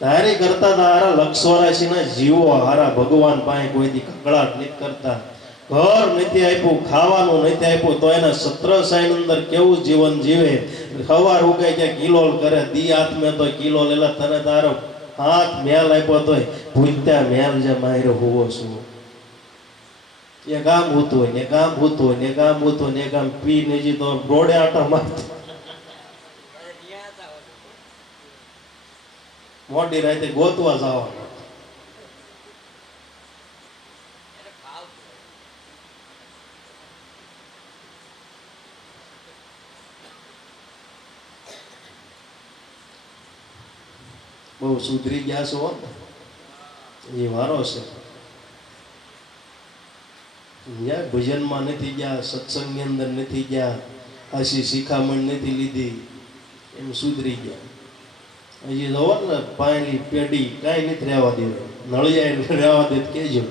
તારી કરતા તારા 184 ના જીવો હારા ભગવાન પાસે કોઈથી કકળાટ નથી કરતા. ઘર નથી આપ્યું, ખાવાનું નથી આપ્યું, તો એના 17 સાઈન અંદર કેવું જીવન જીવે. સવાર ઉગે કે કિલોલ કરે, દી હાથમે તો કિલો લેલા. તને તારો હાથ મેલ આપ્યો તોય ભૂત્યા મેલ જે માર્યો હોવો છું. એ ગામ હોતું હોય ને ગામ હોતું હોય ને ગામ હોતું ને ગામ પી ને તો રોડે આટા મારતો. મોટી રાતે ગોતવા જવાનું. બહુ સુધરી ગયા છો ને, એ વારો છે. ભજનમાં નથી ગયા, સત્સંગની અંદર નથી ગયા, આશી શિખામણ નથી લીધી, એમ સુધરી ગયા. હજી જોવો ને પાણી પેઢી કાંઈ નથી રહેવા દેવા, નળિયા રહેવા દે કેજો.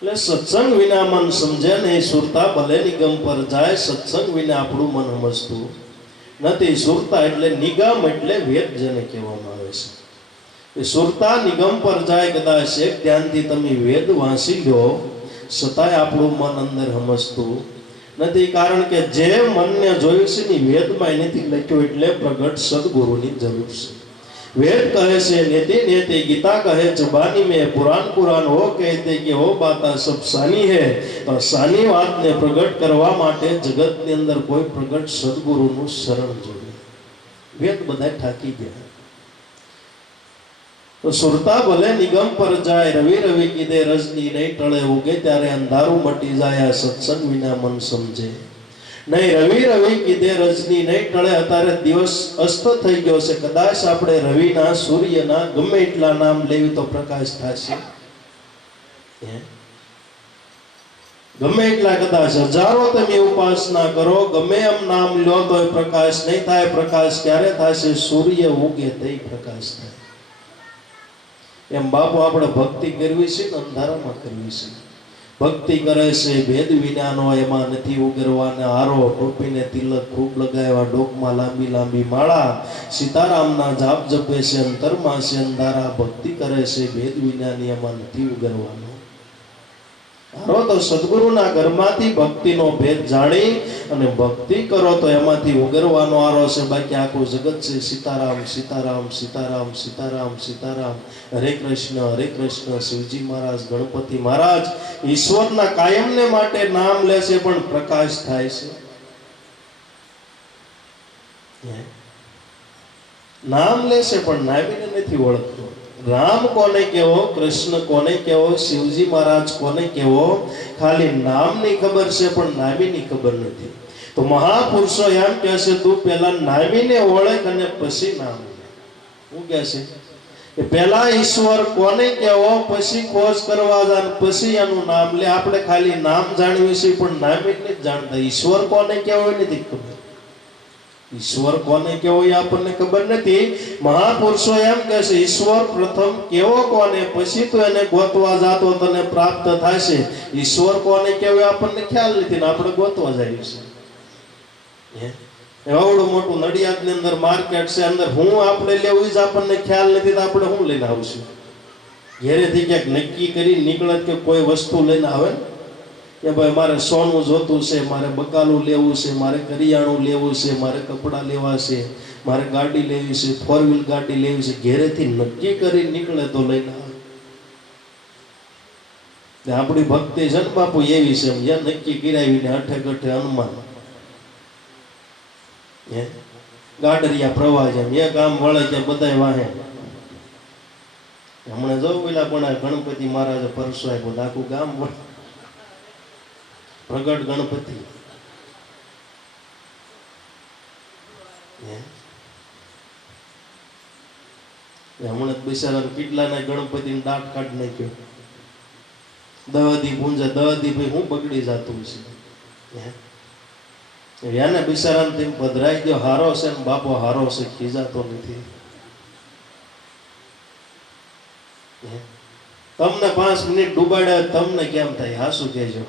એટલે સત્સંગ વિના મન સમજે નહીં, સુરતા ભલે નિગમ પર જાય, સત્સંગ વિના આપણું મન સમજતું નથી. સુરતા એટલે નિગમ એટલે વેદ જેને કહેવામાં આવે છે. એ સુરતા નિગમ પર જાય, કદાચ એક ધ્યાનથી તમે વેદ વાંચી લો, છતાંય આપણું મન અંદર સમજતું નથી. કારણ કે જે મનને જોયું છે ને વેદમાં નથી લખ્યું, એટલે પ્રગટ સદગુરુની જરૂર છે. वेद कहे से नेति नेति, गीता कहे जुबानी में, पुराण पुराण हो कहते कि वो बात सब सानी है. तो सानी बात ने प्रगट करवा माटे जगत ની અંદર કોઈ પ્રગટ સદગુરુનું શરણ જોઈએ. વેદ બધા ઠાકી ગયા. તો સુરતા ભલે નિગમ પર જાય, રવિ રવિ કીધે રજની નહીં ટળે, ઉગે ત્યારે અંધારું મટી જાય, સત્સંગ વિના મન સમજે નહીં. રવિ રવિ કીધે રજની નહીં ટળે, અત્યારે દિવસ અસ્ત થઈ ગયો છે, કદાચ આપણે રવિના સૂર્યના ગમે એટલા નામ લેવી તો પ્રકાશ થશે. ગમે એટલા કદાચ હજારો તમે ઉપાસના કરો, ગમે એમ નામ લો તો પ્રકાશ નહીં થાય. પ્રકાશ ક્યારે થશે? સૂર્ય ઉગે તે પ્રકાશ થાય. એમ બાપુ આપણે ભક્તિ કરવી છે ને અંધારામાં કરવી છે. ભક્તિ કરે છે ભેદ વિનાનો, એમાં નથી ઉગરવાના હારો, ટોપીને તિલક ખૂબ લગાવ્યા, ડોકમાં લાંબી લાંબી માળા, સીતારામના જાપ જપે છે, અંતરમાં છે અંધારા. ભક્તિ કરે છે ભેદ વિનાની, એમાં નથી ઉગરવાનો હારો. તો સદગુરુના ઘરમાંથી ભક્તિનો ભેદ જાણી અને ભક્તિ કરો તો એમાંથી ઉગરવાનો હારો છે. બાકી આખું જગત છે સીતારામ સીતારામ સીતારામ સીતારામ સીતારામ, હરે કૃષ્ણ. શિવજી મહારાજ, ગણપતિ મહારાજ ઈશ્વરના કાયમને માટે નામ લે છે, પણ પ્રકાશ થાય છે. નામ લે છે પણ નામીને નથી ઓળખતો. રામ કોને કહેવો, કૃષ્ણ કોને કહેવો, શિવજી મહારાજ કોને કહેવો, ખાલી નામની ખબર છે પણ નામીની ખબર નથી. તો મહાપુરુષો એમ કહે છે, તું પેલા નામીને ઓળખ અને પછી નામ. શું કહે છે? પેલા ઈશ્વર કોને કહેવો, પછી ખોજ કરવા જાય, પછી એનું નામ લે. આપણે ખાલી નામ જાણવી છે પણ નામી નથી જાણતા. ઈશ્વર કોને કહેવો નથી ખબર. ઈશ્વર કોને કેવો એ આપણને ખબર નથી. મહાપુરુષો એમ કહે છે, ઈશ્વર પ્રથમ કેવો કોને, પછી તો એને ગોતવા જાતો તને પ્રાપ્ત થશે. ઈશ્વર કોને કેવો આપણને ખ્યાલ નથી ને આપણે ગોતવા જઈએ છીએ. એવડું મોટું નડિયાદની અંદર માર્કેટ છે, અંદર હું આપણે લેવું જ આપણને ખ્યાલ નથી, તો આપણે શું લઈને આવશું? ઘેરેથી ક્યાંક નક્કી કરી નીકળે કે કોઈ વસ્તુ લઈને આવે કે ભાઈ મારે સોનું જોતું છે, મારે બકાલું લેવું છે, મારે કરિયાણું લેવું છે, મારે કપડાં લેવા છે, મારે ગાડી લેવી છે, 4 વ્હીલ ગાડી લેવી છે. ઘેરેથી નક્કી કરી નીકળે તો લઈને આવે. આપણી ભક્તિ છે ને બાપુ એવી છે, જ્યાં નક્કી કરાવીને અઠે ગઠે હનુમાન ગાડરિયા પ્રવાહ જેમ એક આમ વળે કે બધા વાહે. હમણાં જો પેલા પણ ગણપતિ મહારાજે પરસો આપ્યો, આખું ગામ વળે. પ્રગટ ગણપતિ હમણાં બિચારા કેટલાના ગણપતિને દાંત કાઢી નાખ્યો. દહદી પૂંજા દહદી ભાઈ હું બગડી જતું છે. એને બિચારાને તેમ પધરાઈ ગયો, હારો છે ને બાપો હારો છે, ખીજાતો નથી. તમને 5 મિનિટ ડૂબાડ્યા, તમને કેમ થાય? હાસુ કહેજો.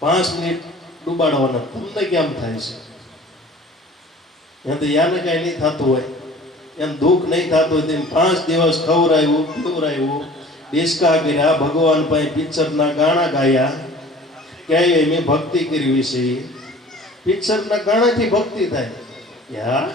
5 મિનિટ ડૂબાડવાના તમને કેમ થાય છે? એમ તો યાને કઈ નહીં થતું હોય, એમ દુઃખ નહીં થતું હોય, તેમ 5 દિવસ ખવરાયું પીવરાયું, ડિસ્કા કર્યા, ભગવાન પાસે પિક્ચરના ગાણા ગાયા, ક્યાંય મેં ભક્તિ કરવી છે. પિક્ચરના ગાણાથી ભક્તિ થાય? યા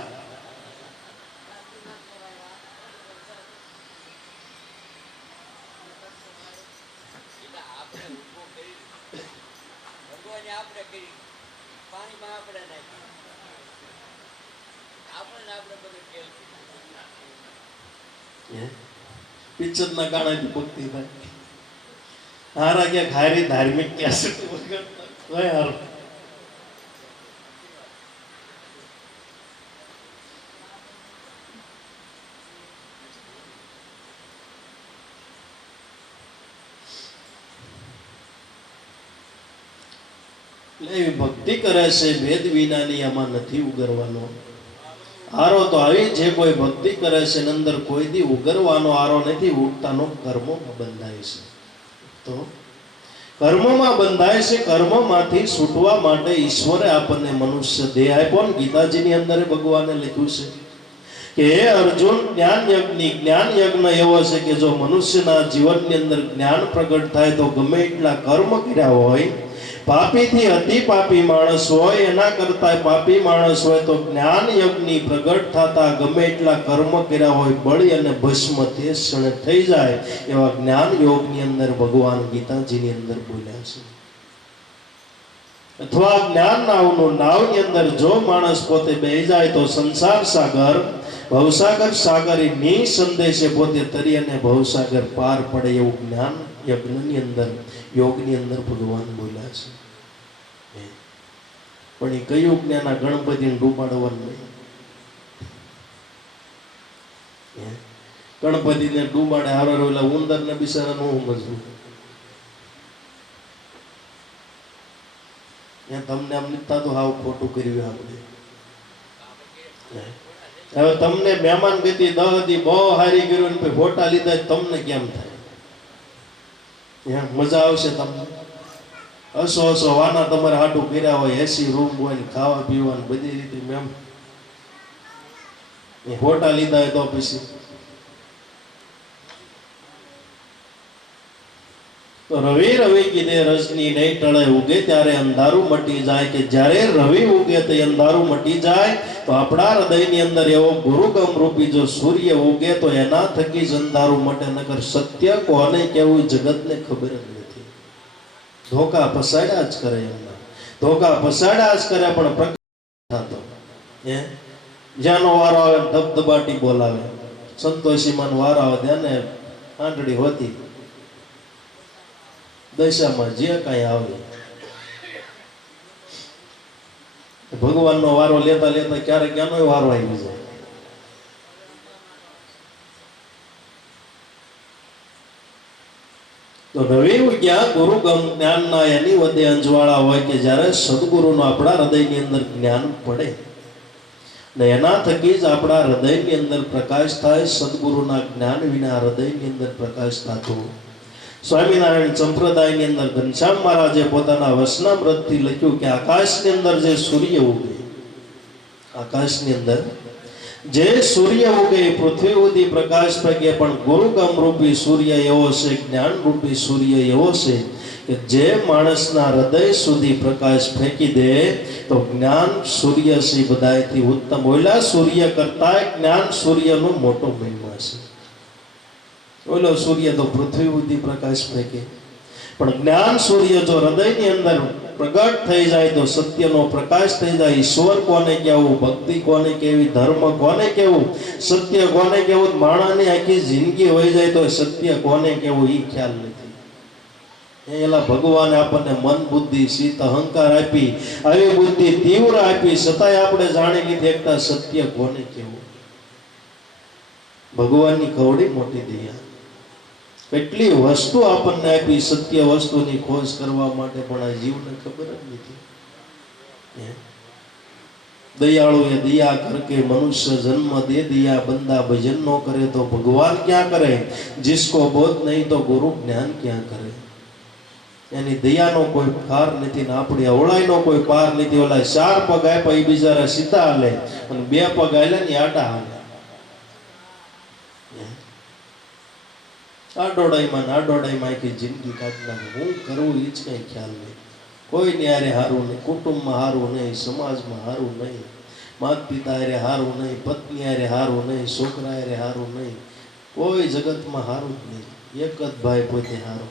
પિક્ચર ના ગાણાથી ભક્તિ થાય. હારા ક્યાંક હારી ધાર્મિક કેસેટ વગાડતા હારું. એવી ભક્તિ કરે છે વેદ વિનાની, આમાં નથી ઉગરવાનો આરો. તો આવી જે કોઈ ભક્તિ કરે છે અંદર કોઈ દી ઉગરવાનો આરો નથી ઉગતાનો, કર્મોમાં બંધાય છે. તો કર્મોમાં બંધાય છે. કર્મમાંથી છૂટવા માટે ઈશ્વરે આપણને મનુષ્ય દેહ આપ્યો ને ગીતાજીની અંદર ભગવાને લખ્યું છે કે હે અર્જુન, જ્ઞાન યજ્ઞ એવો છે કે જો મનુષ્યના જીવનની અંદર જ્ઞાન પ્રગટ થાય તો ગમે એટલા કર્મ કર્યા હોય, પાપીથી અતિ પાપી માણસ હોય એના કરતા પાપી માણસ હોય તો જ્ઞાન યજ્ઞ પ્રગટ થતા ગમે એટલા કર્મ કર્યા હોય બળી અને ભસ્મ તે ક્ષણે થઈ જાય. એવા જ્ઞાન યોગની અંદર ભગવાન ગીતાજીની અંદર બોલ્યા છે. અથવા જ્ઞાન નાવની અંદર જો માણસ પોતે બેહી જાય તો સંસાર સાગર ભવસાગર સાગરી નિસંદેશે પોતે તરી અને ભવસાગર પાર પડે એવું જ્ઞાન યજ્ઞની અંદર યોગની અંદર ભગવાન બોલ્યા છે. પણ એ કયું જ્ઞાન? આ ગણપતિને ડૂબાડવાનું નહીં. ગણપતિને ડૂબાડે હારો ઓલા ઉંદરને બિચારાને હું સમજવું. તમને આમ નીતા તો હાવ ખોટું કર્યું આપણે. હવે તમને મહેમાન ગતિ દહદી બહુ હારી કર્યું ને ફોટા લીધા તમને કેમ થાય? મજા આવશે તમને? હસો હસો વાના તમારે હાટું કર્યા હોય, એસી રૂમ હોય ને ખાવા પીવાનું બધી રીતે મેમ ફોટા લીધા હોય તો પછી તો રવિ કીધે રજની નહીં ટળે ઉગે ત્યારે અંધારું મટી જાય. કે જ્યારે રવિ ઉગે તો અંધારું મટી જાય. તો આપણા હૃદયની અંદર એવો ગુરુગમ રૂપી જો સૂર્ય ઉગે તો એના થકી જ અંધારું મટે. નકર સત્ય કોને કેવું જગતને ખબર જ નથી. ધોકા પસાડ્યા જ કરે, એમના ધોકા પસાડ્યા જ કરે પણ પ્રકાશ થતો. જ્યાંનો વારો આવે ધબધબાટી બોલાવે, સંતોષીમાં વારો આવે ત્યાંને આંટડી હોતી દશામાં જે કાંઈ આવે. ભગવાનનો વારો લેતા લેતા ક્યારેક ક્યાંનો વારો આવી જાય. તો રવિ ઉગ્યા ગુરુગમ જ્ઞાનના એની વધે અંજવાળા હોય કે જ્યારે સદગુરુનો આપણા હૃદયની અંદર જ્ઞાન પડે ને એના થકી જ આપણા હૃદયની અંદર પ્રકાશ થાય. સદગુરુના જ્ઞાન વિના હૃદયની અંદર પ્રકાશ થતો. સ્વામિનારાયણ સંપ્રદાયની અંદર ઘનશ્યામ મહારાજે પોતાના વસનામૃતથી લખ્યું કે આકાશની અંદર જે સૂર્ય ઉગે, આકાશની અંદર જે સૂર્ય ઉગે પૃથ્વી સુધી પ્રકાશ ફેંકે, પણ ગુરુગમ રૂપી સૂર્ય એવો છે, જ્ઞાન રૂપી સૂર્ય એવો છે કે જે માણસના હૃદય સુધી પ્રકાશ ફેંકી દે તો જ્ઞાન સૂર્ય છે બધાથી ઉત્તમ. ઓલા સૂર્ય કરતા જ્ઞાન સૂર્યનો મોટો મહિમા છે. ઓલો સૂર્ય તો પૃથ્વી સુધી પ્રકાશ ફેંકે, પણ જ્ઞાન સૂર્ય જો હૃદયની અંદર પ્રગટ થઈ જાય તો સત્યનો પ્રકાશ થઈ જાય. ઈશ્વર કોને કહેવું, ભક્તિ કોને કેવી, ધર્મ કોને કેવું, સત્ય કોને કેવું, માણસની આખી જિંદગી હોય જાય તો સત્ય કોને કેવું એ ખ્યાલ નથી. એલા ભગવાને આપણને મન બુદ્ધિ ચિત્ત અહંકાર આપી, આવી બુદ્ધિ તીવ્ર આપી, છતાંય આપણે જાણી લીધી એકતા સત્ય કોને કેવું. ભગવાનની કવડી મોટી દયા. કેટલી વસ્તુ આપણને આપી સત્ય વસ્તુની ખોજ કરવા માટે, પણ આ જીવને ખબર જ નથી. દયાળુ એ દયા કરકે મનુષ્ય જન્મ દે દિયા, બંદા ભજન નો કરે તો ભગવાન ક્યાં કરે, जिसको બોધ નહીં તો ગુરુ જ્ઞાન ક્યાં કરે. એની દયાનો કોઈ પાર નથી ને આપણી અવળાઈનો કોઈ પાર નથી. ઓલા 4 પગ આપ્યા એ બિચારા સીધા હાલે અને 2 પગ હાલે ને આડા હાલે. આડોડાઈમાં આખી જિંદગી કાઢી નાખે. હું કરવું એ જ કઈ ખ્યાલ નહીં. કોઈને હારે હારું નહીં, કુટુંબમાં હારું નહીં, સમાજમાં હારું નહીં, માતા પિતા હારે હારું નહીં, પત્ની હારે હારું નહીં, છોકરા હારે હારું નહીં, કોઈ જગતમાં હારું જ નહીં. એક જ ભાઈ પોતે હારો.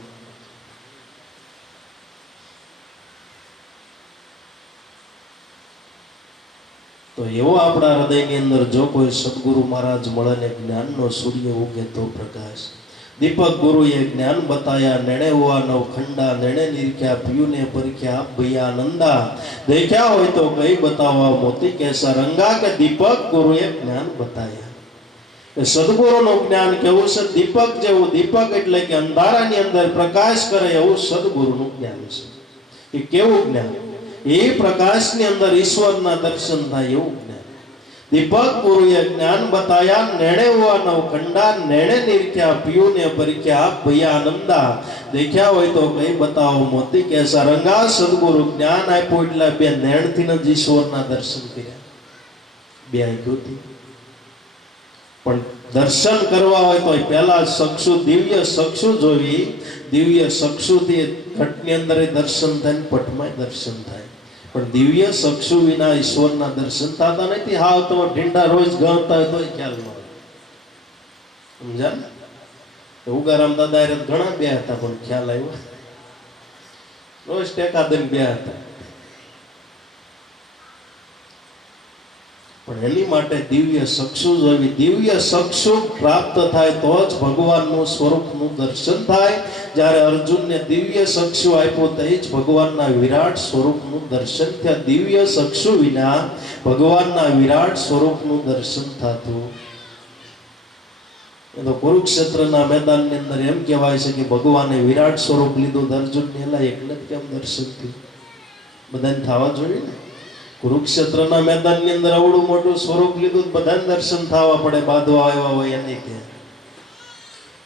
તો તો એવો આપણા હૃદયની અંદર જો કોઈ સદગુરુ મહારાજ મળે ને જ્ઞાનનો સૂર્ય ઉગે તો પ્રકાશ. દીપક ગુરુએ જ્ઞાન બતાયા, નેણે હુઆ નવખંડા, નેણે નિરખ્યા પીયુને પરખ્યા ભૈયા નંદા. દેખ્યા હોય તો કઈ બતાવવા મોતી કેસા રંગા, કે દીપક ગુરુએ જ્ઞાન બતાયા. સદગુરુનું જ્ઞાન કેવું છે? દીપક જેવું. દીપક એટલે કે અંધારાની અંદર પ્રકાશ કરે એવું સદગુરુનું જ્ઞાન છે. એ કેવું જ્ઞાન? એ પ્રકાશની અંદર ઈશ્વરના દર્શન થાય એવું જ્ઞાન. દીપક ગુરુએ જ્ઞાન બતાયા, નેણે હુઆ નવખંડા, નેણે નિરખ્યા પીયુને પરખ્યા ભૈયા નંદા. દેખ્યા હોય તો કઈ બતાવો મોતી કેસા રંગા. સદગુરુ જ્ઞાન આપ્યું એટલે બે નેણથી જ ઈશ્વરના દર્શન કર્યા, બે આંખોથી. પણ દર્શન કરવા હોય તો પહેલા ચક્ષુ, દિવ્ય ચક્ષુ જોવી. દિવ્ય ચક્ષુથી ઘટની અંદર દર્શન થાય, પટમાં દર્શન થાય. પણ દિવ્ય ચક્ષુ વિના ઈશ્વરના દર્શન થતા નથી. હાવ તો ઢીંડા રોજ ગાતા હોય તોય ખ્યાલ ન હોય. સમજા ને? ઉગારામ દાદા ઘણા બે હતા પણ ખ્યાલ આવ્યો. રોજ ટેકા દઈને બે હતા. પણ એની માટે દિવ્ય ચક્ષુ જોવી. દિવ્ય ચક્ષુ પ્રાપ્ત થાય તો જ ભગવાનનું સ્વરૂપનું દર્શન થાય. જ્યારે અર્જુનને દિવ્ય ચક્ષુ આપ્યો તો જ ભગવાનના વિરાટ સ્વરૂપનું દર્શન થયા. દિવ્ય ચક્ષુ વિના ભગવાનના વિરાટ સ્વરૂપનું દર્શન થતું. એ તો કુરુક્ષેત્રના મેદાનની અંદર એમ કહેવાય છે કે ભગવાને વિરાટ સ્વરૂપ લીધું. અર્જુનને એલા એકને જ કેમ દર્શન થયું? બધાને થવા જોઈએ ને. કુરુક્ષેત્રના મેદાનની અંદર અવળું મોટું સ્વરૂપ લીધું, બધાને દર્શન થવા પડે, બાંધવા આવ્યા હોય એને કે.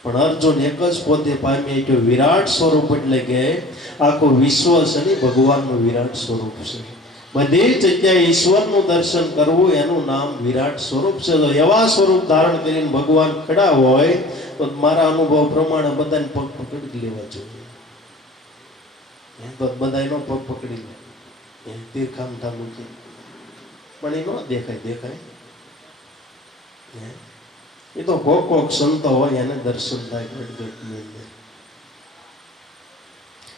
પણ અર્જુન એક જ પોતે પામી કે વિરાટ સ્વરૂપ, એટલે કે આખું વિશ્વ છે ને ભગવાનનું વિરાટ સ્વરૂપ છે. બધી જગ્યાએ ઈશ્વરનું દર્શન કરવું એનું નામ વિરાટ સ્વરૂપ છે. તો એવા સ્વરૂપ ધારણ કરીને ભગવાન ખડા હોય તો મારા અનુભવ પ્રમાણે બધાને પગ પકડી લેવા જોઈએ. તો બધા એનો પગ પકડી લે, તીરખામઠા મૂકી, પણ એ ન દેખાય. એ તો કોક સંતો હોય એને દર્શન થાય ઘટની અંદર.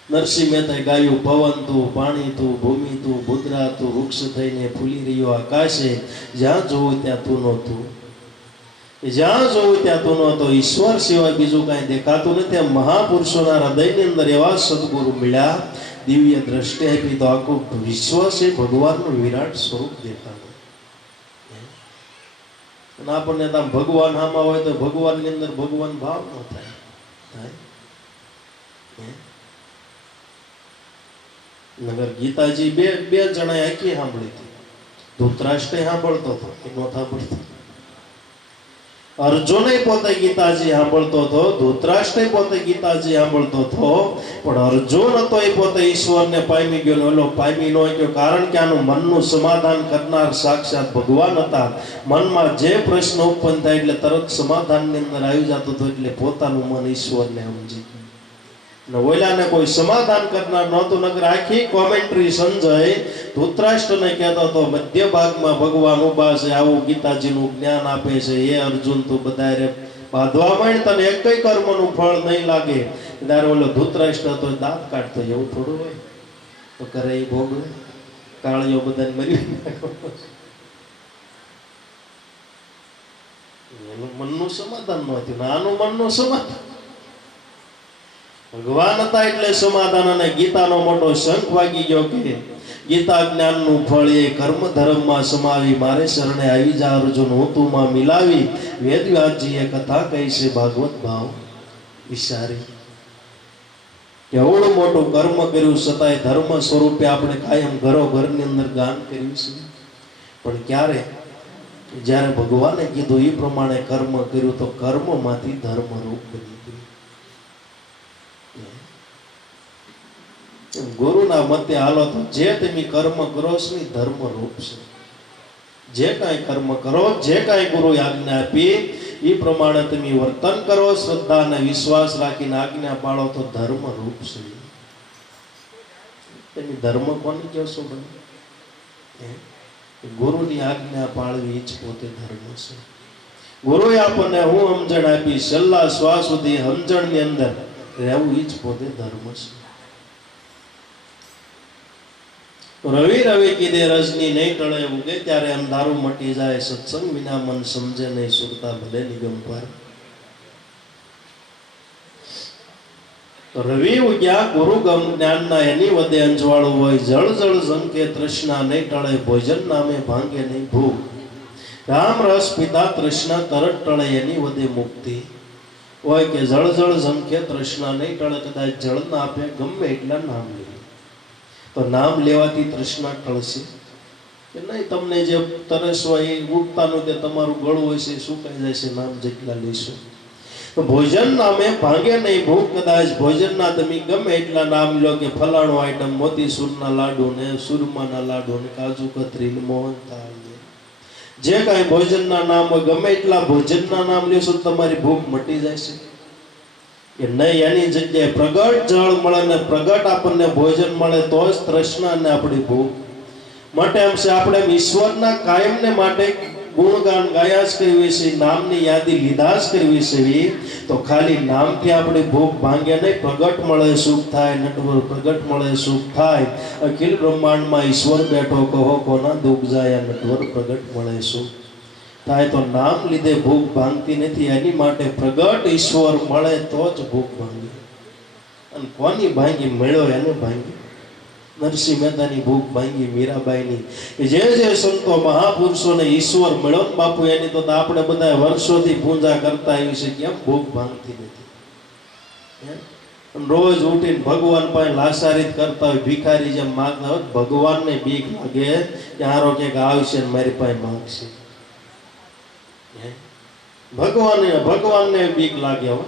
નરસિંહ મહેતાએ ગાયું, પવન તું, પાણી તું, ભૂમિ તું, ભૂદરા તું, વૃક્ષ થઈને ફૂલી રહ્યો આકાશે, જ્યાં જોવું ત્યાં તું નહોતું. જ્યાં જોવું ત્યાં તું નહોતો. ઈશ્વર સિવાય બીજું કાંઈ દેખાતું નથી. મહાપુરુષોના હૃદયની અંદર એવા સદગુરુ મળ્યા, દિવ્ય દ્રષ્ટિ આપી તો આખું વિશ્વ છે ભગવાનનું વિરાટ સ્વરૂપ દેખાતું. અને આપણને આમ ભગવાન આમાં હોય તો ભગવાનની અંદર ભગવાન ભાવ ન થાય. નગર ગીતાજી બે જણાએ આખી સાંભળી હતી. ધૃતરાષ્ટ્રે સાંભળતો હતો કે ન સાંભળતો? અર્જુને પોતે ગીતાજી સાંભળતો હતો, ધૃતરાષ્ટ્રે પોતે ગીતાજી સાંભળતો હતો. પણ અર્જુન હતો એ પોતે ઈશ્વરને પામી ગયો, ઓલો પામી ન ગયો. કારણ કે આનું મનનું સમાધાન કરનાર સાક્ષાત ભગવાન હતા. મનમાં જે પ્રશ્ન ઉત્પન્ન થાય એટલે તરત સમાધાનની અંદર આવી જતો હતો. એટલે પોતાનું મન ઈશ્વરને સમજી ગયું. ઓલાને કોઈ સમાધાન કરનાર નહોતું. નગર આખી કોમેન્ટ્રી સંજય ધૃતરાષ્ટ્રને કહેતો હતો, મધ્ય ભાગમાં ભગવાન ઉભા છે, આવું ગીતાજીનું જ્ઞાન આપે છે. એ અર્જુન તું બધા બાંધવા માંડ, તને એક કઈ કર્મનું ફળ નહીં લાગે. ત્યારે ઓલો ધૃતરાષ્ટ્ર હતો દાંત કાઢતો. એવું થોડું હોય તો કરે એ ભોગવે. કાળીઓ બધાને મરી એનું મનનું સમાધાન ન થયું. આનું મનનું સમાધાન ભગવાન હતા એટલે સમાધાન. અને ગીતાનો મોટો શંખ વાગી ગયો કે ગીતા જ્ઞાનનું ફળ એ કર્મ ધર્મમાં સમાવી, મારે શરણે આવી જા અર્જુન, હું તુંમાં મિલાવી. વેદવ્યાસજીએ કથા કહી છે ભાગવત ભાવ વિચારી. કેવડું મોટું કર્મ કર્યું, છતાંય ધર્મ સ્વરૂપે આપણે કાયમ ઘરની અંદર ગાન કર્યું છે. પણ ક્યારે? જ્યારે ભગવાને કીધું એ પ્રમાણે કર્મ કર્યું તો કર્મમાંથી ધર્મ રૂપ બની ગયું. ગુરુના મતે હાલો તો જે તમે કર્મ કરો છો એ ધર્મ રૂપ છે. જે કાંઈ કર્મ કરો, જે કાંઈ ગુરુ આજ્ઞા આપી એ પ્રમાણે તમે વર્તન કરો, શ્રદ્ધા અને વિશ્વાસ રાખીને આજ્ઞા પાળો તો ધર્મ રૂપ છે. તમે ધર્મ કોને કહો છો? ગુરુની આજ્ઞા પાળવી જ પોતે ધર્મ છે. ગુરુએ આપણને હું સમજણ આપી, છેલ્લા શ્વાસ સુધી સમજણની અંદર રહેવું એ જ પોતે ધર્મ છે. રવિ રવિ કીધે રજની નહીં ટળે ઉગે, ત્યારે અંધારું મટી જાય, સત્સંગ વિના મન સમજે નહીં, સુરતા ભલે નિગમ પર. રવિ ઉગ્યા ગુરુગમ જ્ઞાનના એની વધે અંજવાળું હોય, જળ જળ ઝંકે તૃષ્ણા નહીં ટળે, ભોજન નામે ભાંગે નહીં ભૂખ. રામ રસ પિતા તૃષ્ણા તરત ટળે, એની વધે મુક્તિ હોય. કે જળ જળ ઝંકે તૃષ્ણા નહીં ટળે, કદાચ જળ ના આપે ગમે એટલા નામ લે તો નામ લેવાથી તૃષ્ણા ટળશે કે નહીં? તમને જે તરસ હોય એ ઉઠતાનું તે તમારું ગળું હોય છે સુકાઈ જાય છે નામ જેટલા લેશો. તો ભોજન નામે ભાંગે નહીં ભૂખ, કદાચ ભોજનના તમે ગમે એટલા નામ લો કે ફલાણો આઈટમ મોતીસૂરના લાડુ ને સુરમાના લાડુ ને કાજુ કતરી ને મોહનથાળ ને જે કાંઈ ભોજનના નામ હોય ગમે એટલા ભોજનના નામ લેશો તમારી ભૂખ મટી જાય છે કે નહીં? એની જગ્યાએ પ્રગટ જળ મળે ને પ્રગટ આપણને ભોજન મળે તો જ તૃષ્ણા ને આપણી ભૂખ માટે. એમ છે આપણે ઈશ્વરના કાયમને માટે ગુણગાન ગાયા જ કરવી છે, નામની યાદી લીધા જ કરવી છે. તો ખાલી નામથી આપણી ભૂખ ભાંગે નહીં, પ્રગટ મળે સુખ થાય, નટવર પ્રગટ મળે સુખ થાય. અખિલ બ્રહ્માંડમાં ઈશ્વર બેઠો, કહો કોના દુઃખ જાય, નટવર પ્રગટ મળે સુખ થાય. તો નામ લીધે ભૂખ ભાંગતી નથી, એની માટે પ્રગટ ઈશ્વર મળે તો જ ભૂખ ભાંગી. અને કોની ભાંગી? મળ્યો એને ભાંગી. નરસિંહ મહેતાની ભૂખ ભાંગી, મીરાબાઈની. જે જે સંતો મહાપુરુષોને ઈશ્વર મળ્યો ને બાપુ, એની તો આપણે બધા વર્ષોથી પૂજા કરતા આવી છે, કેમ ભૂખ ભાંગતી નથી? રોજ ઉઠીને ભગવાન પાસે લાસારીત કરતા હોય, ભિખારી જેમ માગતા હોય. ભગવાનને બીક લાગે કે હારો ક્યાંક આવશે ને મારી પાસે માગશે. ભગવાનને બીક લાગે હોય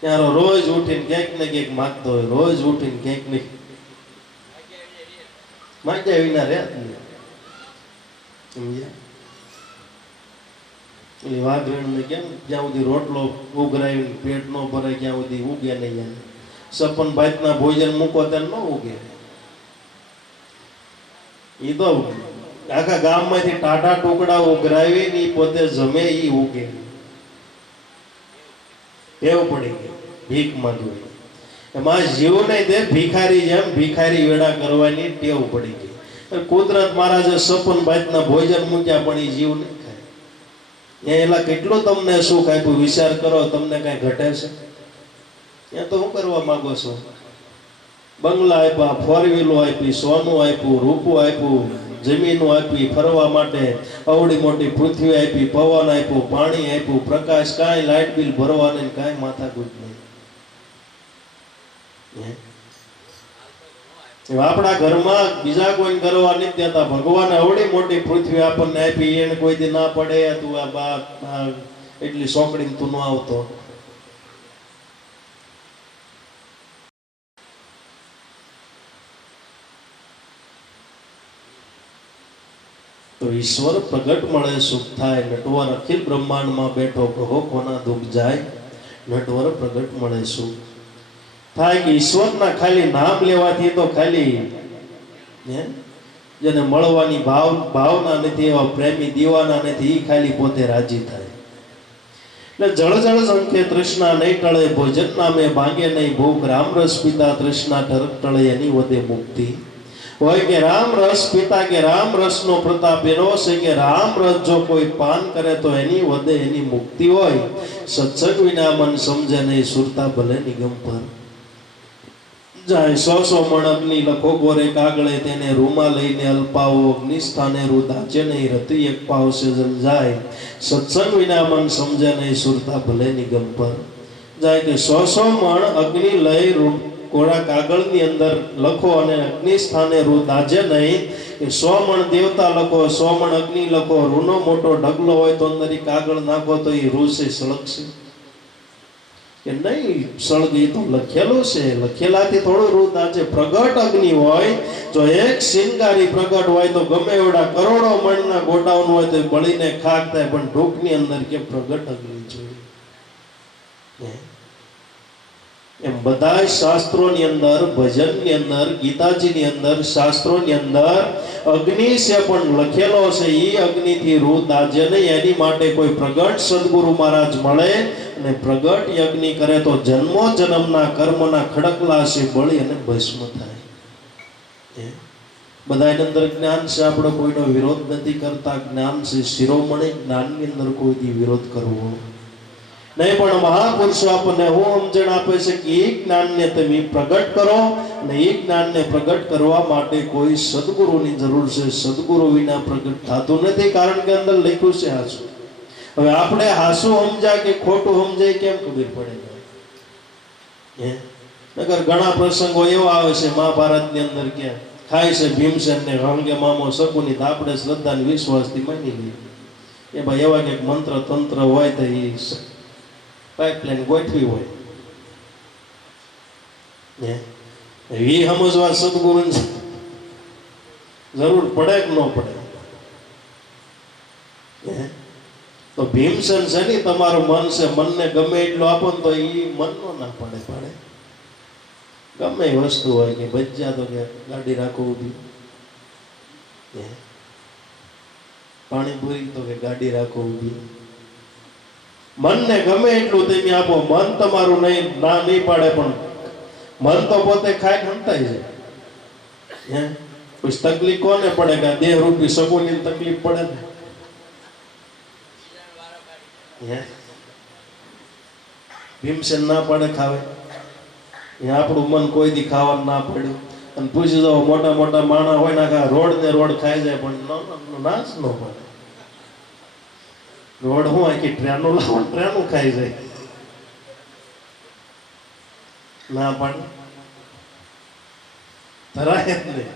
ત્યારે રોજ ઉઠીને ક્યાંક ને ક્યાંક માગતો હોય, રોજ ઉઠીને ક્યાંક ને માગ્યા વિના રહે સમજ્યા? વાઘરણ ને કેમ જ્યાં સુધી રોટલો ઉઘરાય પેટ ન ભરાય ત્યાં સુધી ઉગે નહીં. સપન ભાતના ભોજન મૂકો ત્યારે ન ઉગે. એ તો આખા ગામમાંથી ટાટા ટુકડા ઉઘરાવી ને પોતે જમે એ ઉગે. એવું પડી ગયું ભીખ માંગવી. એમાં જીવ નહીં તે ભિખારી જેમ ભિખારી વેડા કરવાની ટેવ પડી ગઈ. કુદરત મહારાજે સપન ભાતના ભોજન મૂક્યા પણ એ જીવ નહીં ખાય. એલા કેટલું તમને સુખ આપ્યું વિચાર કરો, તમને કઈ ઘટે છે? એ તો શું કરવા માંગો છો? બંગલા આપ્યા, ફોર વ્હીલો આપી, સોનું આપ્યું, રૂપું આપ્યું, જમીનો આપી, ફરવા માટે અવડી મોટી પૃથ્વી આપી, પવન આપ્યું, પાણી આપ્યું, પ્રકાશ, કાંઈ લાઇટ બિલ ભરવાની કાંઈ માથાકૂટ નહીં. આપણા ઘરમાં બીજા કોઈ કરવા નથી દેતા. ભગવાને અવડી મોટી પૃથ્વી આપણને આપી, એને કોઈ દી ના પડે તું આ બા એટલી સોકડી તું ન આવતો. તો ઈશ્વર પ્રગટ મળે સુખ થાય, નટવર અખિલ બ્રહ્માંડમાં બેઠો, કહો કોના દુઃખ જાય, નટવર પ્રગટ મળે સુખ થાય. કે ઈશ્વરના ખાલી નામ લેવાથી તો ખાલી જેને મળવાની ભાવના નથી, એવા પ્રેમી દીવાના નથી, એ ખાલી પોતે રાજી થાય. એટલે જળ જળ ઝંખે તૃષ્ણા નહીં ટળે, ભોજન નામે ભાંગે નહીં ભૂખ. રામ રસ પિતા તૃષ્ણા ટળે, એની વધે મુક્તિ હોય. કે રામ રસ પિતા કે રામ રસનો પ્રતાપ એનો છે કે રામ રસ જો કોઈ પાન કરે તો એની વધે એની મુક્તિ હોય. સત્સંગ વિના મન સમજે નહીં, સુરતા ભલે નિગમ પર જાય. 100 મણ અગ્નિ લખો ગોરે કાગળે, તેને રૂમા લઈને અલ્પાવો, અગ્નિસ્થાને રૂદાચે નહીં, રતિ એક પાવશે જલ જાય. સત્સંગ વિના મન સમજે નહીં, સુરતા ભલે નિગમ પર જાય. કે 100 મણ અગ્નિ લઈ કોરા કાગળની અંદર લખો અને અગ્નિ સ્થાને રૂ દાજે નહીં. એ 100 મણ દેવતા લખો, 100 મણ અગ્નિ લખો, રૂનો મોટો ઢગલો હોય તો અંદર કાગળ નાખો તો એ રૂ છે સળગશે કે નહીં? સળગી તો લખેલું છે, લખેલાથી થોડું રૂ દાજે. પ્રગટ અગ્નિ હોય, જો એક શિંગારી પ્રગટ હોય તો ગમે એવડા કરોડો મણના ગોડાઉન હોય તો બળીને ખાક થાય, પણ ઢોકની અંદર કે પ્રગટ અગ્નિ જોઈએ. એમ બધા શાસ્ત્રોની અંદર, ભજનની અંદર, ગીતાજીની અંદર, શાસ્ત્રોની અંદર અગ્નિ છે પણ લખેલો છે એ અગ્નિથી રૂ દાજે નહીં. એની માટે કોઈ પ્રગટ સદગુરુ મહારાજ મળે અને પ્રગટ યજ્ઞ કરે તો જન્મો જન્મના કર્મના ખડકલા છે બળી અને ભસ્મ થાય. બધાની અંદર જ્ઞાન છે, આપણે કોઈનો વિરોધ નથી કરતા. જ્ઞાન છે શિરોમણી, જ્ઞાનની અંદર કોઈથી વિરોધ કરવો નહીં. પણ મહાપુરુષો આપણને હું સમજણ આપે છે કે એ જ્ઞાનને તમે પ્રગટ કરો, અને એ જ્ઞાનને પ્રગટ કરવા માટે કોઈ સદગુરુની જરૂર છે. સદગુરુ વિના પ્રગટ થતું નથી, કારણ કે અંદર લખ્યું છે હાસું. હવે આપણે હાસું સમજાય કે ખોટું સમજાય કેમ ખબર પડે? નગર ઘણા પ્રસંગો એવા આવે છે મહાભારતની અંદર કે ખાય છે ભીમસેન ને રંગે મામો શકુની, તો આપણે શ્રદ્ધા ને વિશ્વાસથી માની લઈએ. એ ભાઈ એવા કંઈક મંત્ર તંત્ર હોય તો એ પાઇપલાઇન ગોઠવી હોય એ સમજવા સદગુરુની જરૂર પડે કે ન પડે? તો ભીમસેન છે ને તમારું મન છે, મનને ગમે એટલું આપો ને તો એ મનનો ના પડે. ગમે વસ્તુ હોય કે ભજ્યા તો કે ગાડી રાખો ઊભી, પાણીપુરી તો કે ગાડી રાખો ઊભી. મનને ગમે એટલું તમે આપો, મન તમારું નહીં ના નહીં પાડે, પણ મન તો પોતે ખાઈ ખંતાઈ જાય. પછી તકલીફ કોને પડે? કે દેહ રૂપી સગુની તકલીફ પડે ને. ભીમસેન ના પડે ખાવે, આપણું મન કોઈ દી ખાવાનું ના પડ્યું. અને પૂછી જાઓ મોટા મોટા માણા હોય ને રોડ ને રોડ ખાઈ જાય, પણ નાશ ન પડે. રોડ હું આખી ટ્રેનો લાવો, ટ્રેનું ખાઈ જાય, ના પડે, ધરાય જ નહીં.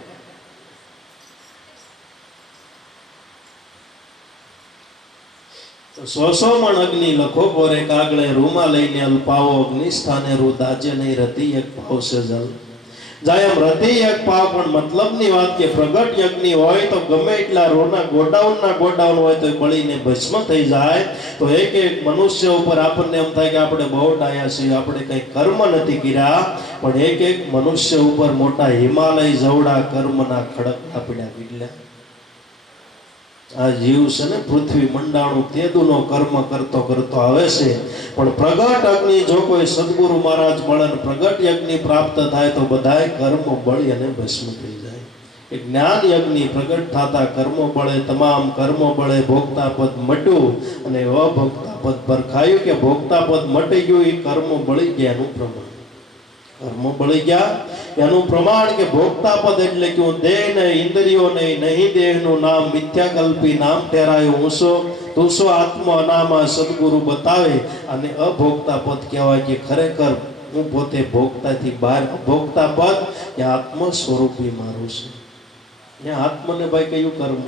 સો મણ અગ્નિ લખો પોરે કાગળે, રૂમા લઈને અલ્પાવો અગ્નિ સ્થાને રૂ દાજે નહીં રતી એક ભાવ છે જલ જાય. એમ રતી એક ભાવ, પણ મતલબની વાત કે પ્રગટ યજ્ઞ હોય તો ગમે એટલા રોના ગોડાઉન હોય તો બળીને ભસ્મ થઈ જાય. તો એક એક મનુષ્ય ઉપર આપણને એમ થાય કે આપણે બહુ ડાયા છીએ, આપણે કઈ કર્મ નથી કર્યા, પણ એક એક મનુષ્ય ઉપર મોટા હિમાલય જવડા કર્મના ખડકના પીડા કેટલા. આ જીવ છે ને પૃથ્વી મંડાણું તેદુનો કર્મ કરતો કરતો આવે છે, પણ પ્રગટ અગ્નિ જો કોઈ સદગુરુ મહારાજ મળે ને પ્રગટ યજ્ઞ પ્રાપ્ત થાય તો બધાય કર્મ બળી અને ભસ્મ થઈ જાય. એ જ્ઞાન યજ્ઞ પ્રગટ થતા કર્મો બળે, તમામ કર્મો બળે, ભોગતા પદ મટ્યું અને અભોગતા પદ પરખાયું. કે ભોગતા પદ મટી ગયું, એ કર્મો બળી ગયા એનું પ્રમાણ. કર્મો બળી ગયા એનું પ્રમાણ કે ભોગતા પદ એટલે કે દેહ ને ઇન્દ્રિયો નહીં, નહીં દેહનું નામ મિથ્યાકલ્પી નામ ઠેરાયું ઊંસો તુસો આત્મા અનામા સદગુરુ બતાવે. અને અભોગતા પદ કહેવાય કે ખરેખર હું પોતે ભોગતાથી બહાર. ભોગતા પદ કે આત્મ સ્વરૂપી મારું છે. ત્યાં આત્મને ભાઈ કયું કર્મ?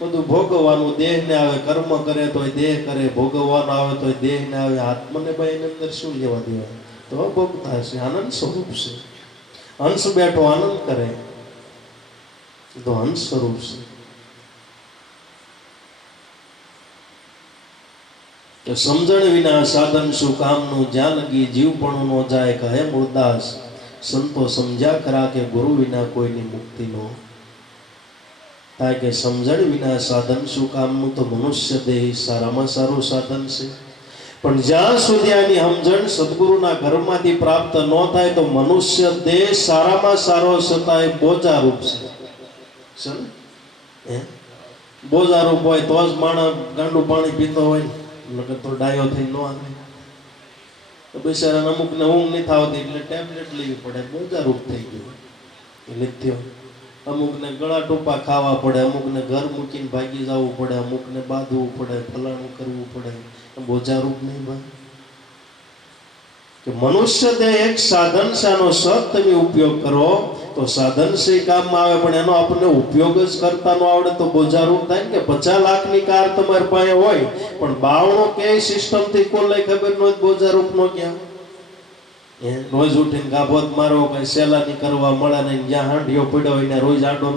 બધું ભોગવવાનું. દેહ ને આવે કર્મ કરે તો દેહ કરે, ભોગવવાનું આવે તો દેહ ને આવે. આત્મને ભાઈ એની અંદર શું લેવા દેવા? તો ભોગતા છે, આનંદ સ્વરૂપ છે. હંસ બેઠો આનંદ કરે તો હંસ સ્વરૂપ છે. તો સમજણ વિના સાધન શું કામનું, જ્યાં લગી જીવપણું નો જાય કહે મૂળદાસ. સંતો સમજ્યા ખરા કે ગુરુ વિના કોઈની મુક્તિ નો થાય. કે સમજણ વિના સાધન શું કામનું, તો મનુષ્ય દેહ સારામાં સારું સાધન છે. પણ જ્યાં સુધી આની સમજણ સદગુરુના ઘરમાંથી પ્રાપ્ત ન થાય તો મનુષ્ય દેહ સારામાં સારો છતાંય બોજારૂપ છે. બોજારૂપ હોય તો જ માણસ ગાંડું પાણી પીતો હોય, નકર તો ડાયો થઈને ન આવે. તો બિચારા અમુકને ઊંઘ નથી આવતી એટલે ટેબ્લેટ લેવી પડે, બોજારૂપ થઈ ગયું નિત્ય. અમુકને ગળા ટોપા ખાવા પડે, અમુકને ઘર મૂકીને ભાગી જવું પડે, અમુકને બાંધવું પડે, ફલાણું કરવું પડે. બોજારૂપ નહીં બને. કે મનુષ્ય દેહ એક સાધન છે, આનો સત તમે ઉપયોગ કરો તો સાધન છે કામમાં આવે, પણ એનો આપણને ઉપયોગ જ કરતા ન આવડે તો બોજારૂપ થાય. કે 50 લાખની કાર તમારી પાસે હોય પણ 92 કે સિસ્ટમ થી કોલ ખબર ન હોય, બોજારૂપ નો ક્યાં? રોજ ઉઠીને ગાભોત મારો કઈ સેલાની કરવા મળે ને જ્યાં હાંડિયો પડ્યો હોય ને રોજ આડો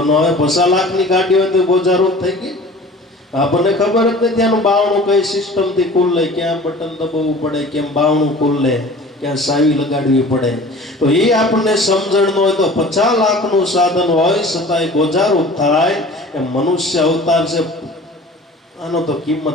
ન આવે. 50 લાખની ગાડી હોય તો બોજારૂપ થઈ ગઈ. આપણને ખબર જ નથી આનું બાવણું કઈ સિસ્ટમ થી ખુલ્લે, ક્યાં બટન દબાવવું પડે, કેમ બાવણું ખુલ્લે, ક્યાં સાવી લગાડવી પડે. તો એ આપણને સમજણ ન હોય તો 50 લાખનું સાધન હોય છતાંય બોજારૂપ થાય. એ મનુષ્ય અવતાર છે, આનો તો કિંમત